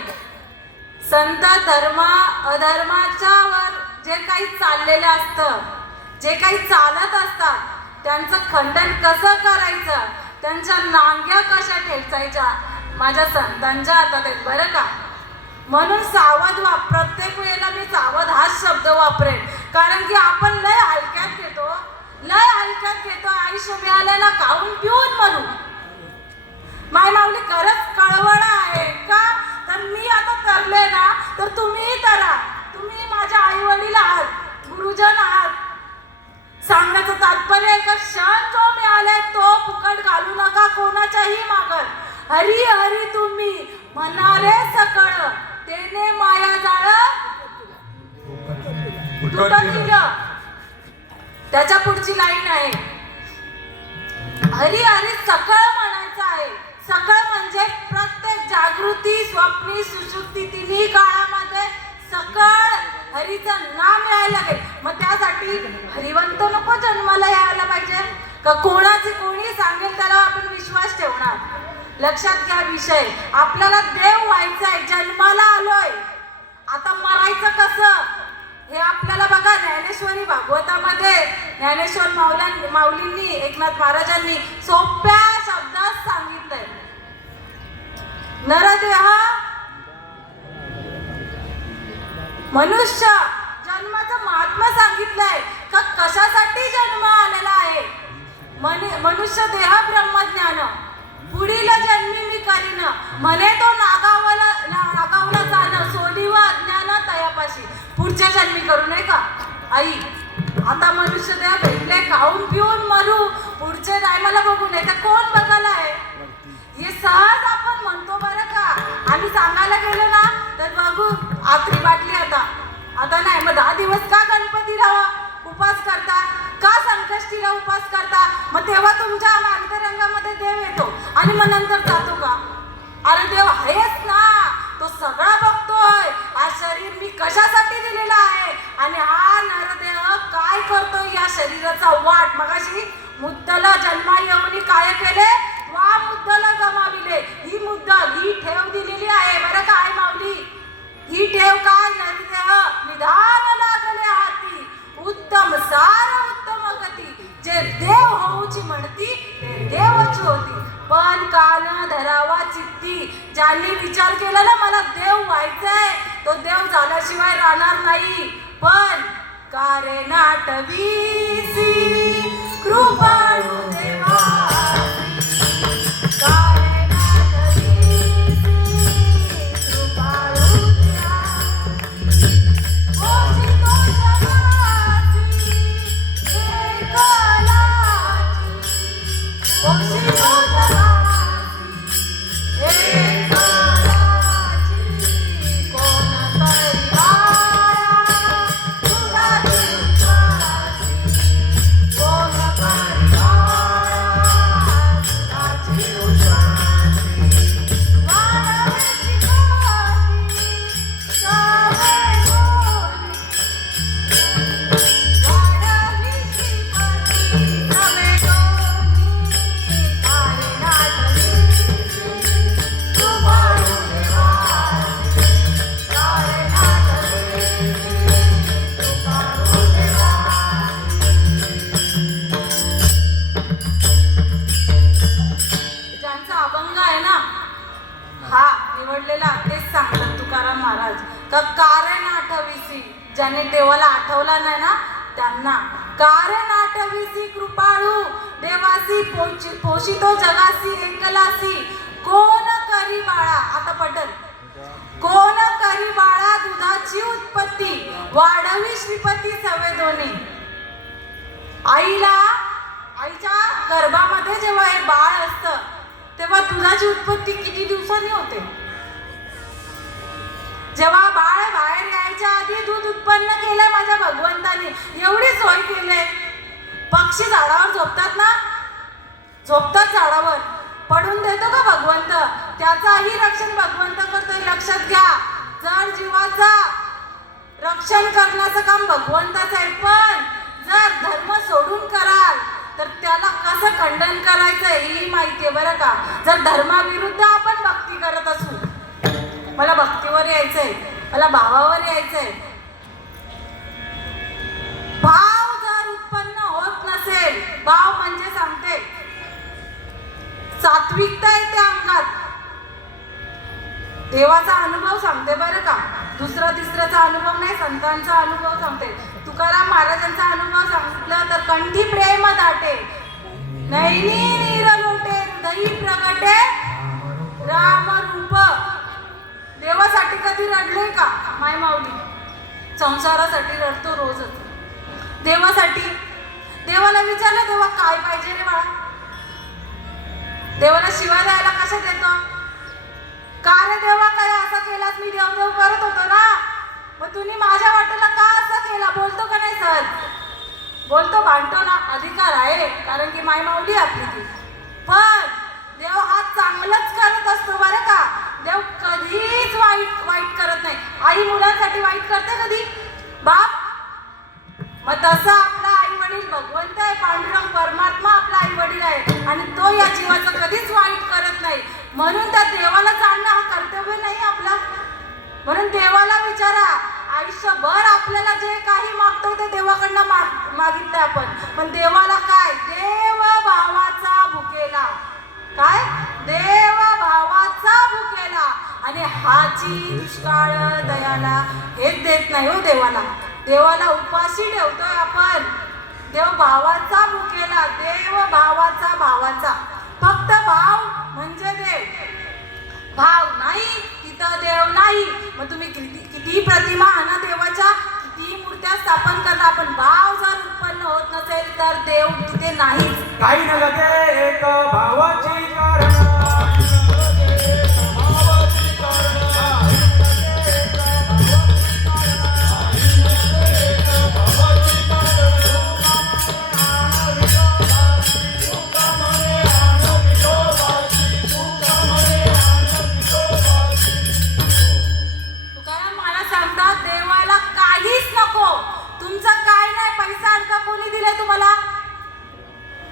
संत अधर्माच्या वर जे काही चाललेलं असतं, जे काही चालत असतात त्यांचं खंडन कसं करायचं, त्यांच्या नांग्या कशा ठेचायच्या, माझ्या संतांच्या हातात आहेत बरं का. म्हणून सावध व्हा. प्रत्येक वेळेला मी सावध हाच शब्द वापरेन, कारण की आपण लय हलक्यात घेतो. आयुष्य मिळाल्याला खाऊन पिऊन म्हणू. माय माऊली खरंच कळवळा आहे का? तर मी आता तरले ना, तर तुम्हीही तरा. तुम्ही माझ्या आई वडील आहात, गुरुजन आहात. सांगण्याचं तात्पर्य का क्षण जो मिळालाय तो फुकट घालू नका कोणाच्याही मागत. हरी हरी तुम्ही म्हणारे सकळ, तेने माया जाळ तुटतील. त्याच्या पुढची लाईन आहे, हरी हरी सकळ म्हणायचं आहे. सकळ म्हणजे प्रत्येक जागृती, स्वप्नी, सुषुप्ती तिन्ही काळामध्ये सकळ हरीचं नाम यायला लागेल. मग त्यासाठी हरिवंत नको जन्माला यायला पाहिजे का? कोणी सांगेल त्याला आपण विश्वास ठेवणार. लक्षात घ्या विषय, आपल्याला देव व्हायचं आहे, जन्माला आलोय. आता मरायचं कसं हे आपल्याला बघा ज्ञानेश्वरी भागवतामध्ये ज्ञानेश्वर माऊलींनी, एकनाथ महाराजांनी सोप्या शब्दात सांगितलंय. नरदेह मनुष्य जन्माचं महात्मा सांगितलंय का कशासाठी जन्म आलेला आहे. मनुष्य देह ब्रह्मज्ञान, पुढील जन्मी मी करीन. म्हणे तो नागावला जाणं, सोडीव अज्ञान तयापाशी. पुढच्या जन्मी करू नये का आई? आता मनुष्य देह भेटले, खाऊन पिऊन मरू, पुढचे टायमाला बघू नये तर कोण बघायला आहे? हे सहज आपण म्हणतो बरं का. आम्ही सांगायला गेलो ना तर बघू आखरी बाटली आता नाही. मग 10 दिवस का गणपतीला उपास करता, का संकष्टीला उपास करता? मग तेव्हा तुमच्या अंतरंगामध्ये देव येतो आणि मग नंतर जातो का? अरे देव आहेच ना, तो सगळा बघतोय. हा शरीर मी कशासाठी दिलेला आहे आणि हा नरदेह काय करतो या शरीराचा वाट. मगाशी मुद्दला जन्मा येऊन काय केले? वा मुद्दला गमाविले. ही मुद्दल, ही ठेव दिलेली आहे बरं का आई माऊली. ही ठेव काय? नरदेह विधान लागले हाती, उत्तम सार उत्तम गती. जे देव होऊची म्हणती ते देवच होती, पण कान धरावा चित्ती. ज्यांनी विचार केला ना मला देव व्हायचंय, तो देव झाल्याशिवाय राहणार नाही. पण कारे नाटवीसी कृपाळू देवा, कारे नाटवीसी कृपाळू देवा. ओशितो जगाची एकलाची, ओशितो निवडलेला तेच सांगतात तुकाराम महाराज का कारण आठविसी, ज्याने देवाला आठवला नाही ना त्यांना कारण आठविसी कृपाळू देवासी पोषितो जगासी एकलासी कोण करी बाळा. आता पटल. कोण करी बाळा दुधाची उत्पत्ती वाढवी श्रीपती सवेदोनी. आईच्या गर्भामध्ये जेव्हा हे बाळ असतं तेव्हा दुधाची उत्पत्ती किती दिवसांनी होते. जेव्हा बाळ बाहेर यायच्या आधी दूध उत्पन्न केलंय माझ्या भगवंताने, एवढी सोय केले. पक्षी झाडावर झोपतात ना, झोपतात झाडावर, पडून देतो का भगवंत? त्याचाही रक्षण भगवंत करतोय. लक्षात घ्या, जर जीवाचा रक्षण करण्याचं काम भगवंताचं आहे, पण जर धर्म सोडून कराल तर त्याला कसं खंडन करायचं ही माहिती आहे बरं का. जर धर्माविरुद्ध आपण भक्ती करत असू, मला भक्तीवर यायचंय, मला भावावर यायचंय, भाव जर उत्पन्न होत नसेल, भाव म्हणजे सांगते सात्विकता येते अंगात, देवाचा अनुभव सांगते बरं का, दुसरा तिसऱ्याचा अनुभव नाही, संतांचा अनुभव सांगते. तुकाराम महाराजांचा अनुभव सांगितलं तर कंठी प्रेम दाटे नैनी नीर लोटे दही प्रगटे राम रूप. देवासाठी कधी रडलोय का माय माऊली? संसारासाठी रडतो रोजच. देवासाठी देवाला विचारलं देवा काय पाहिजे रे बाळा? देवाला शिवाय द्यायला कसं देतो? का रे देवा काय असं केलास? मी देवदेव करत होतो ना, मग तुम्ही माझ्या वाटेला का असं केला? बोलतो का नाही सर? बोलतो, भांडतो ना, अधिकार आहे, कारण की माय माऊली आपली ती. पण देव हा चांगलंच करत असतो बरं का. देव कधीच वाईट करत नाही. आई मुलांसाठी वाईट करते कधी? बाप? मग तसं आपला आई वडील भगवंत आहे, पांडुरंग परमात्मा आपला आई वडील आहे, आणि तो या जीवाचं कधीच वाईट करत नाही. म्हणून त्या देवाला जाणणं हा कर्तव्य नाही आपला. म्हणून देवाला विचारा, आयुष्यभर आपल्याला जे काही मागतो ते देवाकडनं मागितलं आपण, पण देवाला काय? देव भावाचा भुकेला. काय? देव भावाचा भुकेला. आणि हाची दुष्काळ दयाला हेच देत नाही हो देवाला. देवाला उपाशी ठेवतोय आपण. देव भावाचा भुकेला, देव भावाचा भावाचा. फक्त भाव म्हणजे देव, भाव नाही तिथं देव नाही. मग तुम्ही किती प्रतिमा आणा देवाच्या, किती मूर्त्या स्थापन करता, पण भाव जर उत्पन्न होत नसेल तर देव तिथे नाहीच. काही न लगे एक भावाची कारण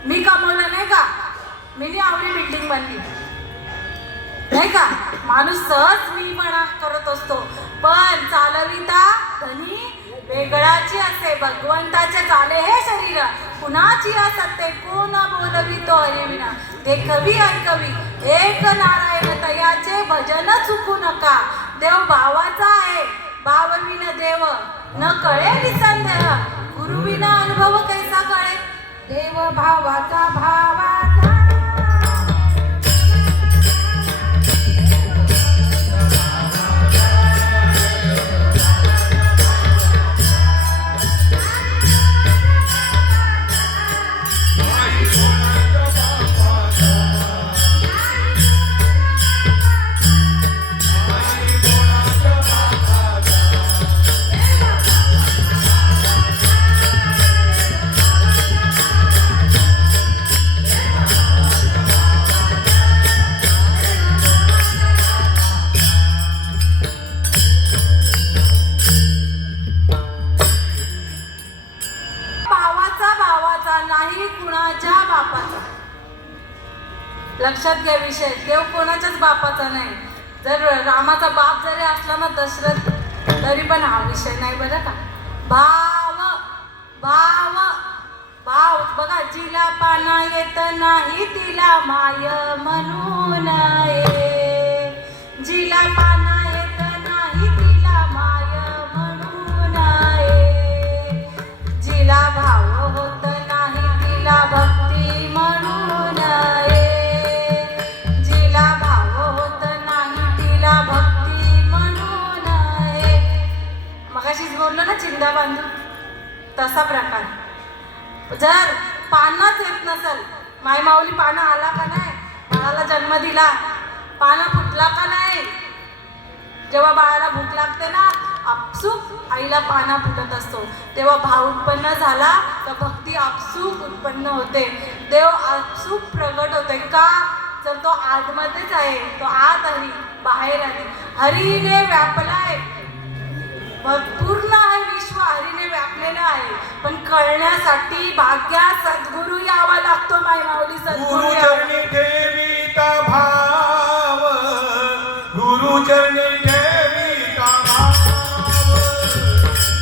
मी कमवलं नाही का, मी आवडी बिल्डिंग बनली नाही का. माणूस सहज मी म्हणा करत असतो, पण चालविता धनी वेगळाची असे. भगवंताचे चाले हे शरीर कुणाची असते, कोण बोलवी तो हरिविना. देखवी ऐकवी एक नारायण तयाचे भजन चुकू नका. देव भावाचा आहे, भावविन देव न कळे निसंदेह. गुरुविना अनुभव कैसा कळे? देव भावाचा भावाचा. नाही कुणाच्या बापाचा. लक्षात घ्या विषय, देव कोणाच्याच बापाचा नाही. जर रामाचा बाप जरी असला ना दशरथ, तरी पण हा विषय नाही बरं का. भाव भाव भाव बघा, जिला पाना येत नाही तिला माय म्हणून ये. जिला पाना येत नाही तिला माय म्हणून आहे, जिला भाव होत नाही तिला भक्ती म्हणून आहे, जिला भाव होत नाही तिला भक्ती म्हणून आहे. मगाशीच बोललो ना चिंदा बांधून, तसा प्रकार. जर पानाच येत नसेल, माय माऊली पानं आला का नाही, बाळाला जन्म दिला, पानं फुटला का नाही, जेव्हा बाळाला भूक लागते ना आपसूक आईला पाना फुटत असतो, तेव्हा भाव उत्पन्न झाला तर भक्ती आपसूक उत्पन्न होते, देव आपसूक प्रगट होते. का? जर तो आतमध्येच आहे, तो आत हरी बाहेर आहे, हरीने व्यापलाय, पूर्ण आहे विश्व हरीने व्यापलेलं आहे. पण कळण्यासाठी भाग्यात सद्गुरू यावा लागतो. माय माऊली सद्गुरू गुरु चरणी ठेवीता भाव, गुरु चरणी ठेवीता भाव,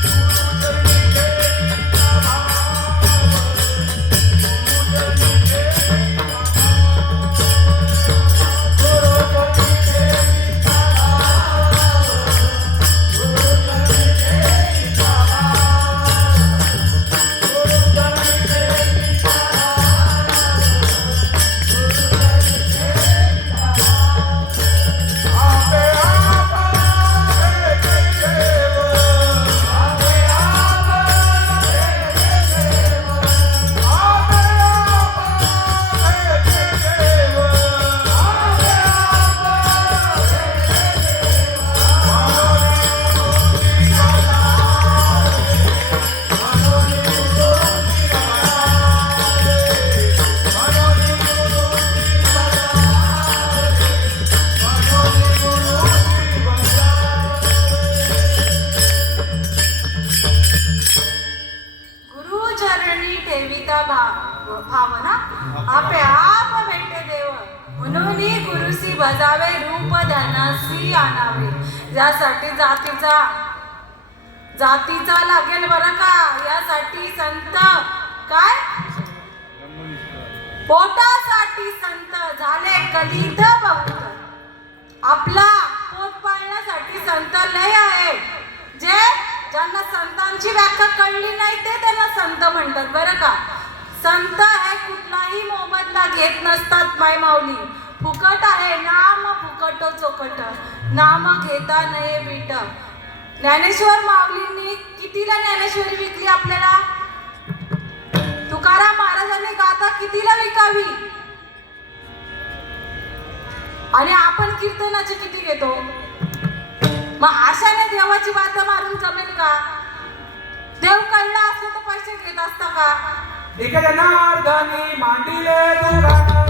गुरु चरणी ठेवीता भाव, गुरु चरणी ठेवीता भाव, गुरु चरणी ठेवीता भाव, गुरु चरणी ठेवीता भाव, गुरु चरणी ठेवीता आपे आपा हे देव, आपे आपा हे देव, आपे आपा हे देव, आपे आपा गुरु चरणी ठेविता भावना आपे आप भेटे देव, म्हणून गुरुसी बजावे रूप धनासी आणावे. यासाठी जातीचा लागेल बरं का, यासाठी संत काय पोटासाठी संत झाले कलित बहुत. आपला पोट पाळण्यासाठी संत लय आहे. ज्यांना संतांची व्याख्या कळली नाही ते त्यांना संत म्हणतात बरं का. संत हे कुठलाही मोबदला घेत नसतात. माय माऊली फुकट आहे, नाम फुकट चोकट, नाम घेता नये बीट. ज्ञानेश्वर माऊलींनी कितीला ज्ञानेश्वरी विकली आपल्याला? तुकाराम महाराजांनी गाथा कितीला विकावी? आणि आपण कीर्तनाची किती घेतो? मग आशाने देवाची बात मारून जमेल का? देव कळला असतो तर पैसे घेत असता का? एका जनार्दनी मांडिले दुकान,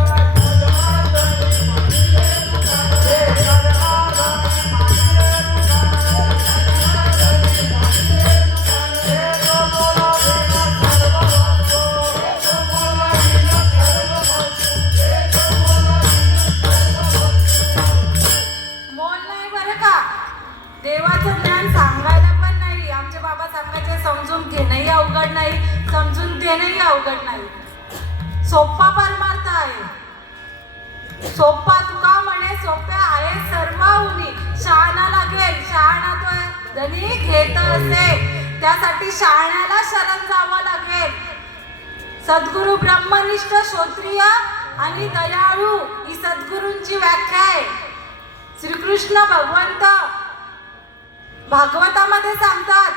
मोल नाही बरं का. देवाचं ज्ञान सांगायला पण नाही. आमचे बाबा सांगायचे समजून घेणंही अवघड नाही, समजून देणंही अवघड नाही. सोप्पा परमार्थ आहे. सोप्पा तुका म्हणे सोप्या आहे सर्वाहुनी. शहाणा लागेल, शहाणा तो धनी घेत असे, त्यासाठी शहाण्याला शरण जावं लागेल. सद्गुरु ब्रह्मनिष्ठ, श्रोत्रिय आणि दयाळू ही सद्गुरूंची व्याख्या आहे. श्रीकृष्ण भगवंत भागवतामध्ये सांगतात,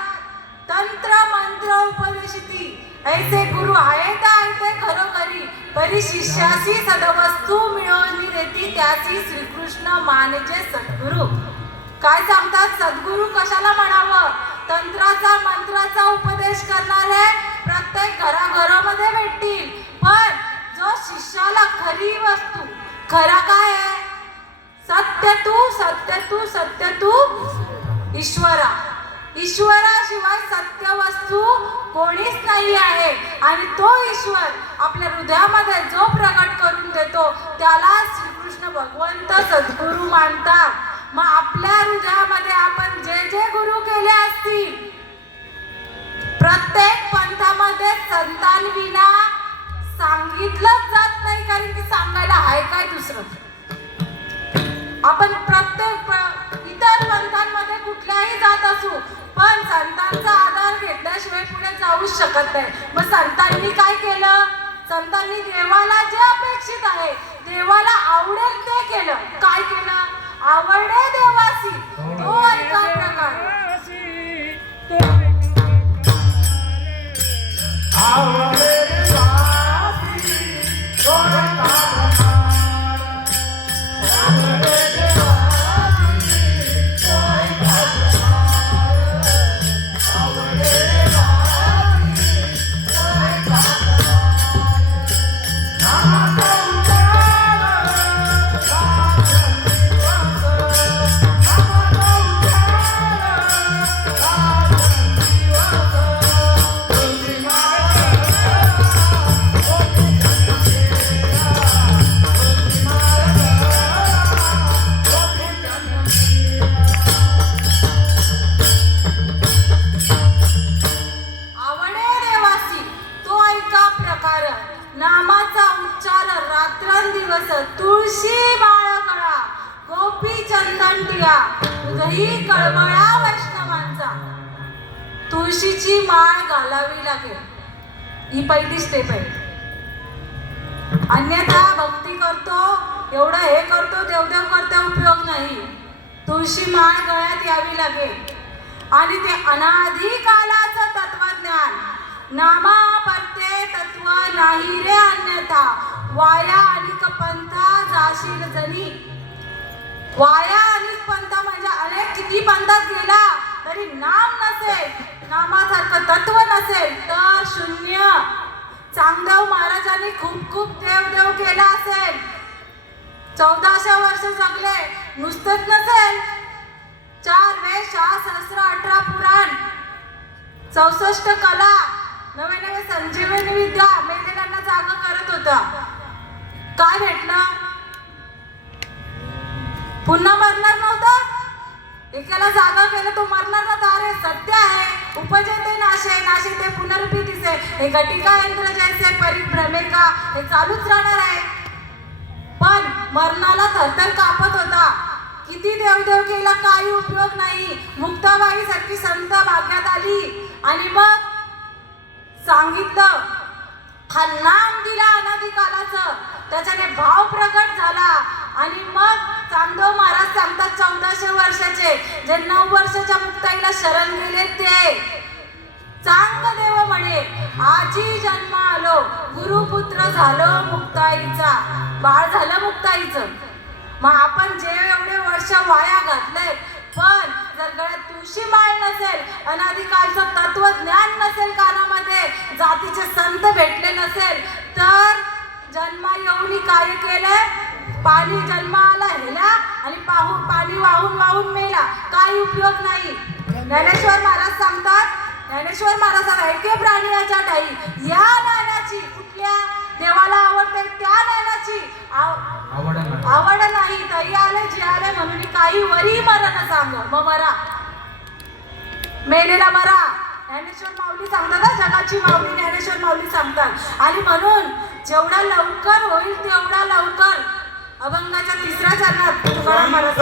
तंत्र मंत्र उपदेशिती ऐसे गुरु आहेत ते खरोखरी, परी शिष्यासी सदवस्तू मिळवून देती त्यासी श्रीकृष्ण मानेचे सद्गुरु. काय सांगतात? सद्गुरु कशाला म्हणावं? तंत्राचा मंत्राचा उपदेश करणारे प्रत्येक घराघरामध्ये भेटतील, पण जो शिष्याला खरी वस्तू, खरा काय आहे? सत्य तू, सत्य तू, सत्य तू ईश्वरा. ईश्वराशिवाय सत्य वस्तू कोणीच नाही आहे. आणि तो ईश्वर आपल्या हृदयामध्ये जो प्रगट करून देतो त्याला श्रीकृष्ण भगवंत सद्गुरू मानतात. मग आपल्या हृदयामध्ये आपण जे जे गुरु केले असतील, प्रत्येक पंथामध्ये संतांविना सांगितलंच जात नाही, कारण की सांगायला आहे काय दुसरं. आपण इतर पंथांमध्ये कुठल्याही जात असू, पण संतांचा आधार घेतल्याशिवाय पुढे जाऊच शकत नाही. मग संतांनी काय केलं? संतांनी देवाला जे अपेक्षित आहे, देवाला आवडेल ते केलं. काय केलं? आवडे देवासी तो एका प्रकारे. आवडे देवासी तो एका प्रकार. आवडे देवासी तो एका प्रकार. आवडे देवासी तो एका प्रकार. नामाचा उच्चार राजन दिवस. नामाचा उच्चार राजन दिवस. तुझी आवडे देवासी तो ऐका प्रकार. नामाचा उच्चार रात्रंदिवस. तुळशी बाळगळा गोपी चंदन टिया. तुझही कळवळा वैष्णवांचा. तुळशीची माळ घालावी लागेल, ही पहिली स्टेप आहे. अन्यथा भक्ती करतो, एवढं हे करतो, देवदेव करतो, उपयोग नाही. तुळशी माळ गळ्यात यावी लागेल. आणि ते अनाधी कालाचं तत्वज्ञान. नामा परते तत्व नाही रे अन्यथा. वाया अनेक पंथा जाशील जनी. वाया अनेक पंथा म्हणजे अनेक किती पंथात गेला तरी नाम नसेल, नामासारखं तत्व नसेल तर शून्य. चांगदेव महाराजांनी खूप खूप देव केला असेल, 1400 वर्ष जगले, नुसतंच नसेल. 4 वेद, 6 सहस्र, 18 पुराण, 64 कला, नवे संजीवनी विद्या मेलेल्यांना जागा करत होता. काय भेटलं? पुन्हा मरणार नव्हतं. एकाला जागा केलं तो मरणार नव्हता. अरे सत्य आहे, उपजते नाशे, नाशे ते पुनरुपी दिसे. हे घटिका यंत्र जैसे परिभ्रमे का, हे चालूच राहणार आहे. पण मरणाला थरथर कापत होता. किती देवदेव केला, काही उपयोग नाही. मुक्ताबाई सारखी संत भाग्यात आली आणि मग सांगितलं, हा नाम दिला अनादी कालाचं. त्याच्याने भाव प्रकट झाला. आणि मग चांगदेव महाराज सांगतात 1400 वर्षाचे, जे 9 वर्षाच्या मुक्ताईला शरण गेले ते. चांगदेव म्हणे आजी जन्म आलो, गुरुपुत्र झालो मुक्ताईचा. बाळ झालं मुक्ताईचं. मग आपण जे एवढे वर्ष वाया घातले, पण जर गळ्यात तुळशी माळ नसेल, अनादिकालचं तत्वज्ञान नसेल कानामध्ये, जातीचे संत भेटले नसेल, तर जन्मा येऊन काय केलंय? पाणी जन्माला हेला आणि पाणी वाहून वाहून मेला. काही उपयोग नाही. ज्ञानेश्वर महाराज सांगतात ऐके प्राणी याच्या ठाई. या ज्ञानाची, कुठल्या देवाला आवडते त्या ज्ञानाची आवड नाही. तरी आले जे आले म्हणून काही वरी मरण सांग. मग मरा, मेलेला मरा. ज्ञानेश्वर माऊली सांगतात, जगाची माऊली ज्ञानेश्वर माऊली सांगतात. आणि म्हणून जेवढा लवकर होईल तेवढा लवकर अभंगाच्या 3ऱ्या चरणात तुकाराम महाराज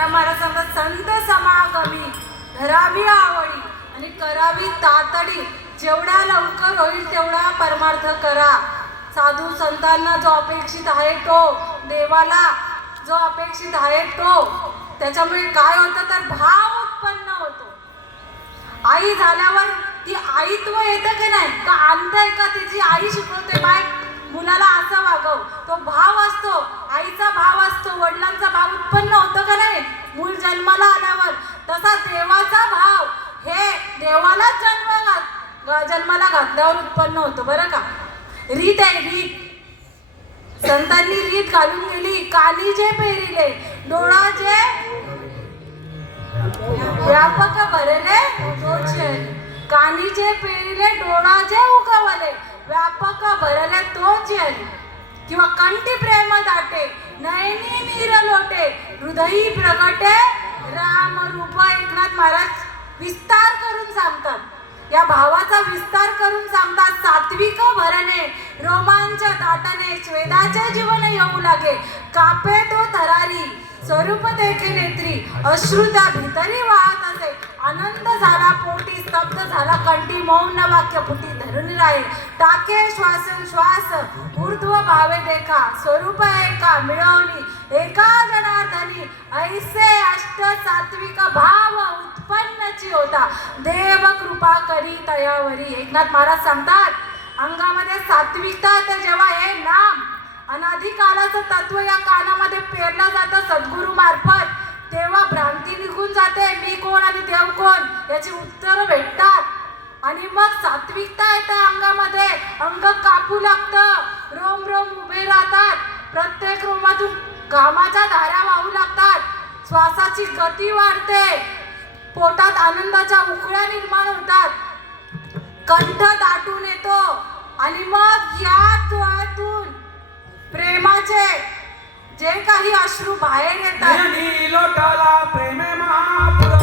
तुकाराम महाराज सांगतात, संत समागमी धरावी आवडी आणि करावी तातडी. जेवढा लवकर होईल तेवढा परमार्थ करा. साधू संतांना जो अपेक्षित आहे तो, देवाला जो अपेक्षित आहे तो, त्याच्यामुळे काय होतं तर भाव उत्पन्न होतो. आई झाल्यावर ती आईत्व येतं की नाही, का आणतंय का तिची आई शिकवते बाय मुलाला असं वागव, तो भाव असतो, आईचा भाव असतो, वडिलांचा भाव उत्पन्न होतं का नाही मूल जन्माला आल्यावर. तसा देवाचा भाव हे देवालाच जन्माला घातल्यावर उत्पन्न होतं बरं का. रीत आहे रीत, संतांनी रीत घालून गेली. काली जे पेरिले डोळा जे व्यापक भरले तोचे, कानी जे पेरिले डोळा जे उगवले व्यापक भरले तोचे. किंवा कंठी प्रेम दाटे नयनी नीर लोटे हृदयी प्रगटे राम रूप. एकनाथ महाराज विस्तार करून सांगतात, या भावाचा विस्तार करून सांगतात. सात्विक भरणे रोमांच दाटणे स्वेदाचे जीवन येऊ लागे, कापे तो थरारी स्वरूप देखे नेत्री, अश्रू त्या भितरी वाहत असे. आनंद झाला पोटी स्तब्ध झाला कंठी, मौन वाक्य फुटी धरून राहे. टाके श्वास ऊर्ध्व भावे देखा, स्वरूप एका मिळवणी एका जनार्दनी. ऐसे अष्ट सात्विक भाव उत्पन्नची होता, देव कृपा करी तयावरी. एकनाथ महाराज सांगतात, अंगामध्ये सात्विकता तर जेव्हा हे नाम अनाधिकालाचं तत्व या कानामध्ये पेरलं जातं सद्गुरू मार्फत, तेव्हा भ्रांती निघून जाते. मी कोण आणि देव कोण याची उत्तरं भेटतात. आणि मग सात्विकता येतं अंगामध्ये, अंग कापू लागतं, रोम रोम उभे राहतात, प्रत्येक रोमातून घामाच्या धारा वाहू लागतात, श्वासाची गती वाढते, पोटात आनंदाच्या उकळ्या निर्माण होतात, कंठ दाटून येतो. आणि मग या डोळ्यातून प्रेमाचे जे काही अश्रू बाहेर येतात. नयनी लोटाला प्रेमे महापुर,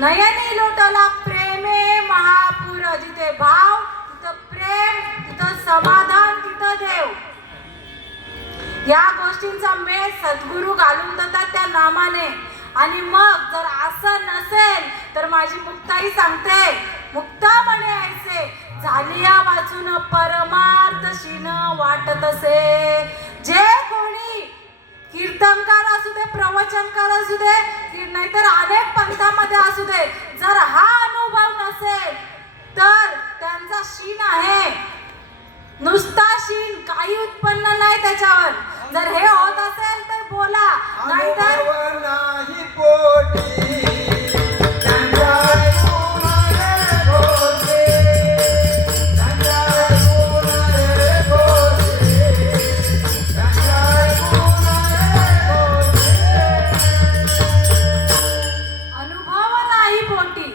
नयनी लोटाला प्रेमे महापूर. जिथे भाव तिथं प्रेम, तिथं समाधान, तिथं देव. या गोष्टींचा मेळ सद्गुरू घालून देतात त्या नामाने. आणि मग जर असं नसेल तर माझी मुक्ताई सांगते, मुक्ता म्हणे ऐसे झालिया वाचून परमार्थ शीन वाटत असे. जे कोणी कीर्तनकार असू दे, प्रवचनकार असू दे, नाहीतर अनेक पंथामध्ये असू दे, जर हा अनुभव नसेल तर त्यांचा शीन आहे, नुसता शीन, काही उत्पन्न नाही त्याच्यावर. जर हे होत असेल तर बोला, नाहीतर नाही पोटी त्यांच्या गुणाने भोगे, त्यांच्या गुणाने भोगे, त्यांच्या गुणाने भोगे. अनुभव नाही पोटी.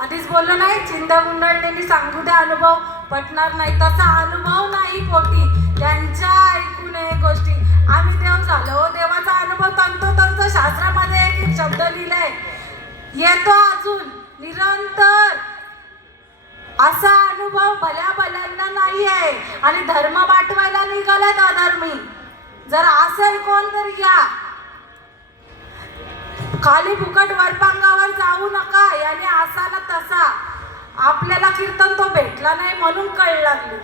आधीच बोललो नाही, चिंता गुंडाळलेली सांगू द्या अनुभव पटणार नाही, तसा अनुभव नाही पोटी. त्यांच्या ऐकून हे गोष्टी आम्ही देव झालो, देवाचा अनुभव तंतोतंत शास्त्रामध्ये एक एक शब्द लिहिलाय, येतो अजून निरंतर. असा अनुभव भल्या भल्यांना नाही आहे. आणि धर्म वाटवायला निघालात अधर्मी. जर असेल कोण तर या, खाली फुकट वरपांगावर जाऊ नका. याने असा ना तसा. आपल्याला कीर्तन तो भेटला नाही म्हणून कळ लागली,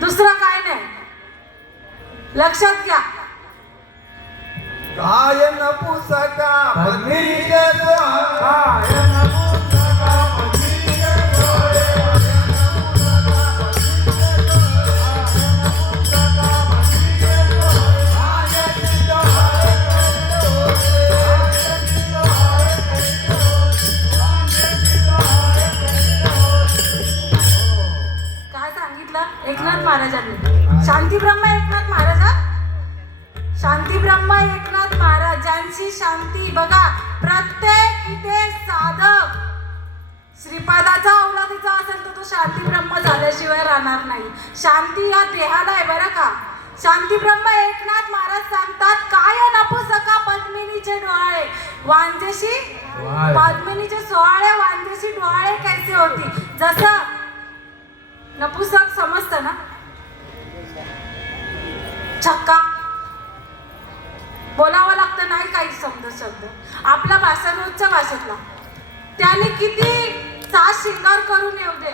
दुसरं काय नाही. लक्षात घ्या. काय नपुसका भगवीचे डोळे, काय नपुसका भगवीचे डोळे, काय सांगितलं एकनाथ महाराजांनी? शांती ब्रह्म एकनाथ महाराज, शांती ब्रह्म एकनाथ महाराज, ज्यांची शांती बघा. प्रत्येक इथे साधक श्रीपादाचा औलादीचा असेल तर तो शांती ब्रह्म झाल्याशिवाय राहणार नाही. शांती या देहाला आहे बरं का. शांती ब्रह्म एकनाथ महाराज सांगतात, काय नपुसका पद्मिनीचे डोहाळे वांजेशी पद्मिनीचे सोहाळे वांजेशी डोहाळे कैसे होती. जसं नपुसक समजतं ना, छक्का बोलावं लागतं, नाही काही शब्द आपला भाषा रोजच्या भाषेतला. त्याने किती साज शिंगार करून येऊ दे,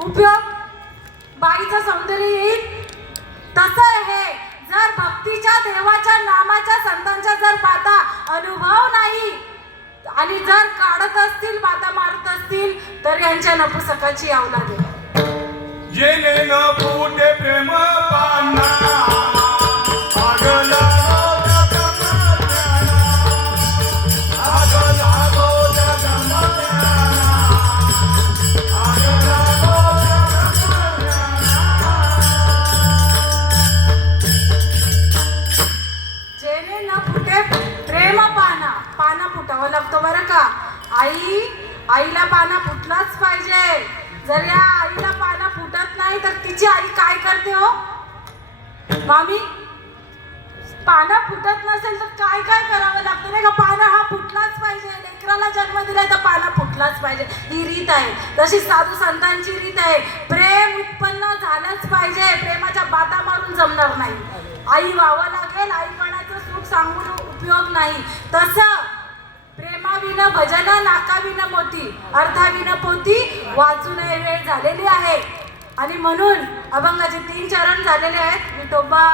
उपयोग बाईचं सौंदर्य येईल. तसं हे जर भक्तीच्या देवाच्या नामाच्या संतांच्या जर बाता अनुभव नाही आणि जर काढत असतील बाता मारत असतील तर यांच्या नपुसकाची अवलाद आहे. जेने न फुटे प्रेम पाना आग लागो जगमध्याना आग लागो जगमध्याना आग लागो जगमध्याना. जेने न फुटे प्रेम पाना फुटावं लागतं बरं का. आईला पाना फुटलाच पाहिजे. जर या आईला पाना फुटत नाही तर तिची आई काय करते हो मामी. पाना फुटत नसेल तर काय काय करावं लागतं नाही का. पाना हा फुटलाच पाहिजे. लेकराला जन्म दिलाय तर पाना फुटलाच पाहिजे. ही रीत आहे. तशी साधू संतांची रीत आहे. प्रेम उत्पन्न झालंच पाहिजे. प्रेमाच्या बाता मारून जमणार नाही. आई व्हावं लागेल. आईपणाचं सुख सांगून उपयोग नाही. तसं प्रेमाविना भजन नाकाविना मोती अर्थाविना पोती वाचू नये वेळ झालेली आहे. आणि म्हणून अभंगाचे 3 चरण झालेले आहेत. विठोबा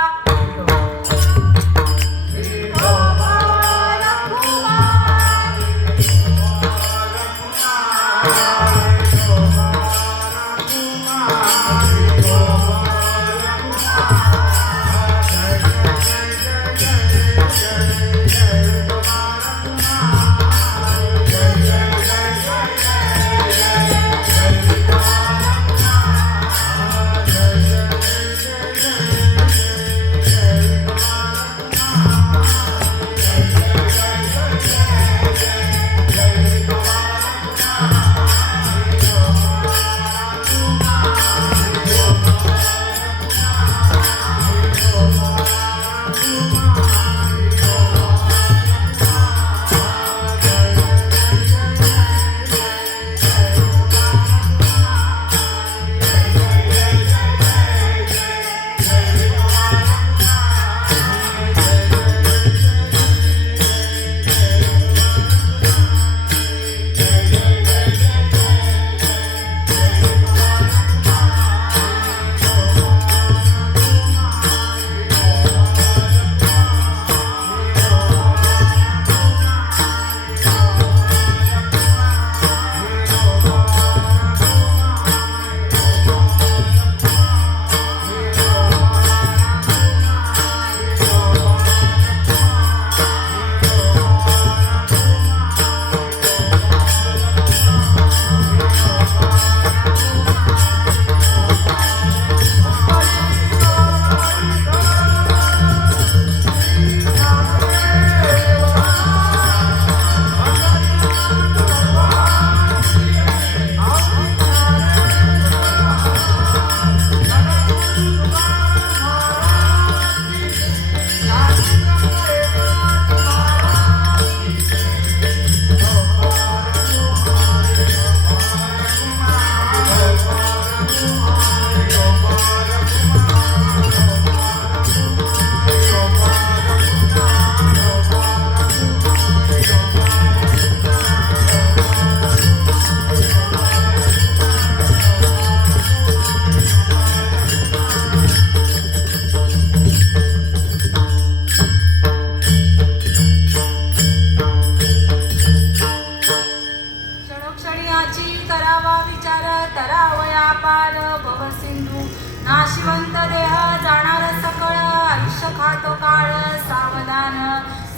नाशिवंत देह जाणार सकळ आयुष्य खातो काळ सावधान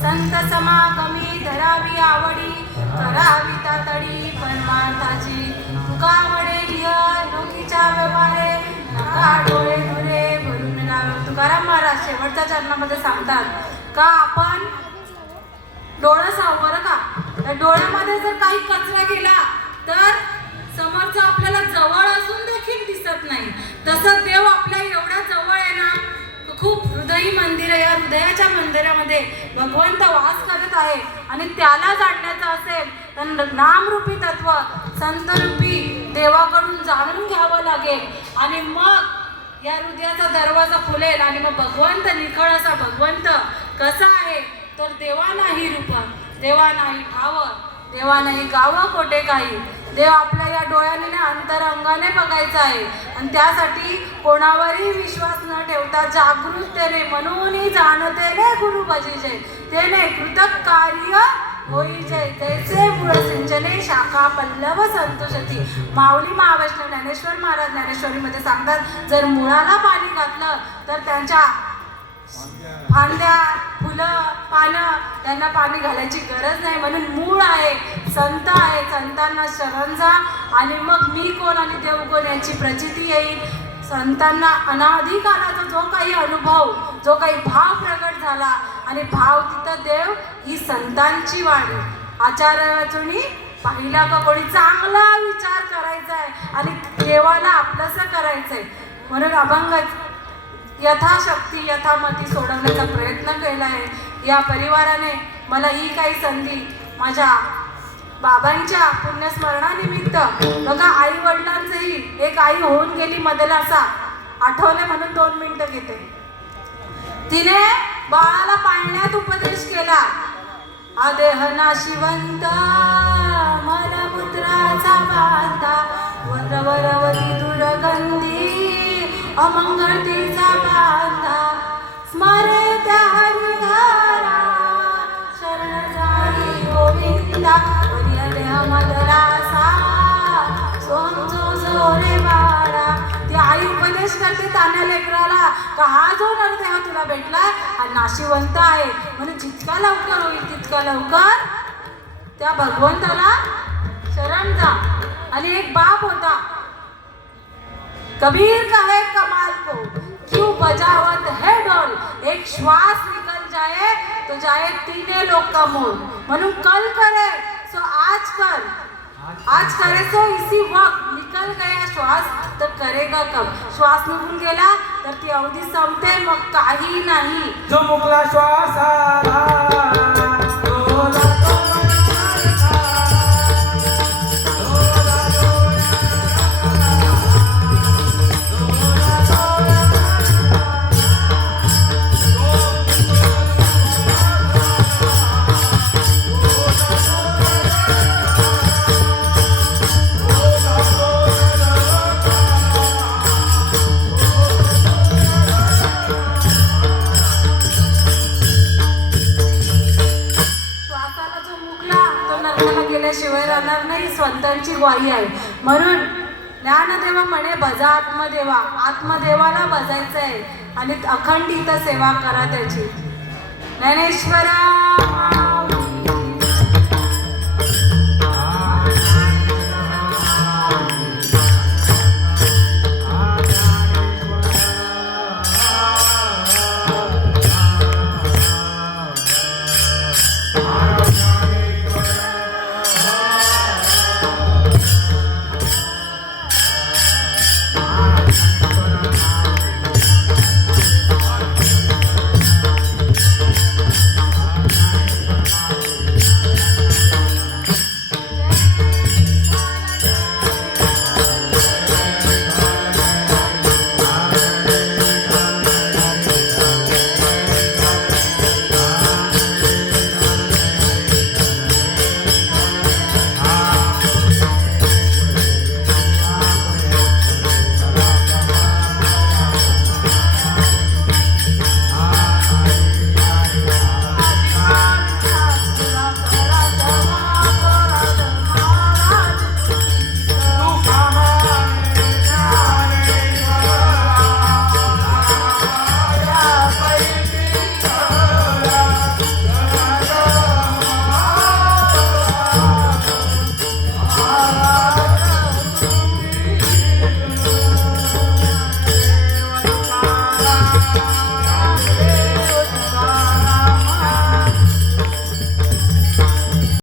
संत समागमी धरावी आवडी करावी तातडी परमार्थाची तुकावडे लोकीच्या व्यवहारे नका डोळे धुरे भरून लावे. तुकाराम महाराज शेवटच्या चरणामध्ये सांगतात का आपण डोळं सावं बरं का. त्या डोळ्यामध्ये जर काही कचरा गेला तर समोरचा आपल्याला जवळ असून देखील दिसत नाही, तसं देव आपल्या एवढ्या जवळ आहे ना. खूप हृदयी मंदिर आहे. या हृदयाच्या मंदिरामध्ये भगवंत वास करत आहे आणि त्याला जाणण्याचं असेल तर नामरूपी तत्व संतरूपी देवाकडून जाणून घ्यावं लागेल आणि मग या हृदयाचा दरवाजा खुलेल आणि मग भगवंत निखळ असा भगवंत कसा आहे तर देवा नाही रूप, देवा नाही ठाव, देवा नाही गावं कोठे काही. देव आपल्या या डोळ्याने ना अंतरंगाने बघायचा आहे आणि त्यासाठी कोणावरही विश्वास न ठेवता जागृततेने म्हणून जाणतेने गुरु भजिजे तेने कृतक कार्य होईजे जैसे मूळ सिंचने शाखा पल्लव संतोषती. माऊली महावैष्णव ज्ञानेश्वर महाराज ज्ञानेश्वरीमध्ये सांगतात जर मुळाला पाणी घातलं तर त्यांच्या फांद्या फुलं पानं त्यांना पाणी घालायची गरज नाही. म्हणून मूळ आहे, संत आहे, संतांना शरण जा आणि मग मी कोण आणि देव कोण याची प्रचिती येईल. संतांना अनादी कालाचा जो काही अनुभव, जो काही भाव प्रकट झाला आणि भाव तिथं देव ही संतांची वाणी. आचार्य वाचूनी पाहिला का कोणी चांगला विचार करायचा आहे आणि देवाला आपलंसं करायचंय. म्हणून अभंग यथाशक्ती यथामती सोडवण्याचा प्रयत्न केला आहे. या परिवाराने मला ही काही संधी माझ्या बाबांच्या पुण्यस्मरणानिमित्त बघा आई वडिलांचंही एक आई होऊन गेली मदलासा आठवले म्हणून 2 मिनिटं घेते. तिने बाळाला पाळण्यात उपदेश केला. आदेह नाशिवंत मलमूत्राचा बांधा वरवरवरी दुर्गंधी अमंगळतीचा बांधा स्मरे त्या हरिहरा शरण जाई गोविंदा देह मदरासा सोमचो जोरे बाळा. ती आई उपदेश करते तान्या लेकराला का हा जो नरदेह तुला भेटलाय हा नाशिवंत आहे म्हणून जितका लवकर होईल तितका लवकर त्या भगवंताला शरण जा. आणि एक बाप होता कबीर कहे कमाल को क्यों बजावत है ढोल, एक श्वास निकल जाए तो जाए तीने लोग का मोल. म्हणून कल करे सो आज कर, आज करे सो इसी वक्त. निकल गया श्वास तर करेगा कब. श्वास निघून गेला तर ती अवधी संपते मग काही नाही. जो मुकला श्वास आला डोला शिवाय राहणार नाही. संतांची ग्वाही आहे. म्हणून ज्ञानदेवा म्हणे भजा आत्मदेवा. आत्मदेवाला भजायचं आहे आणि अखंडित सेवा करा त्याची. ज्ञानेश्वरा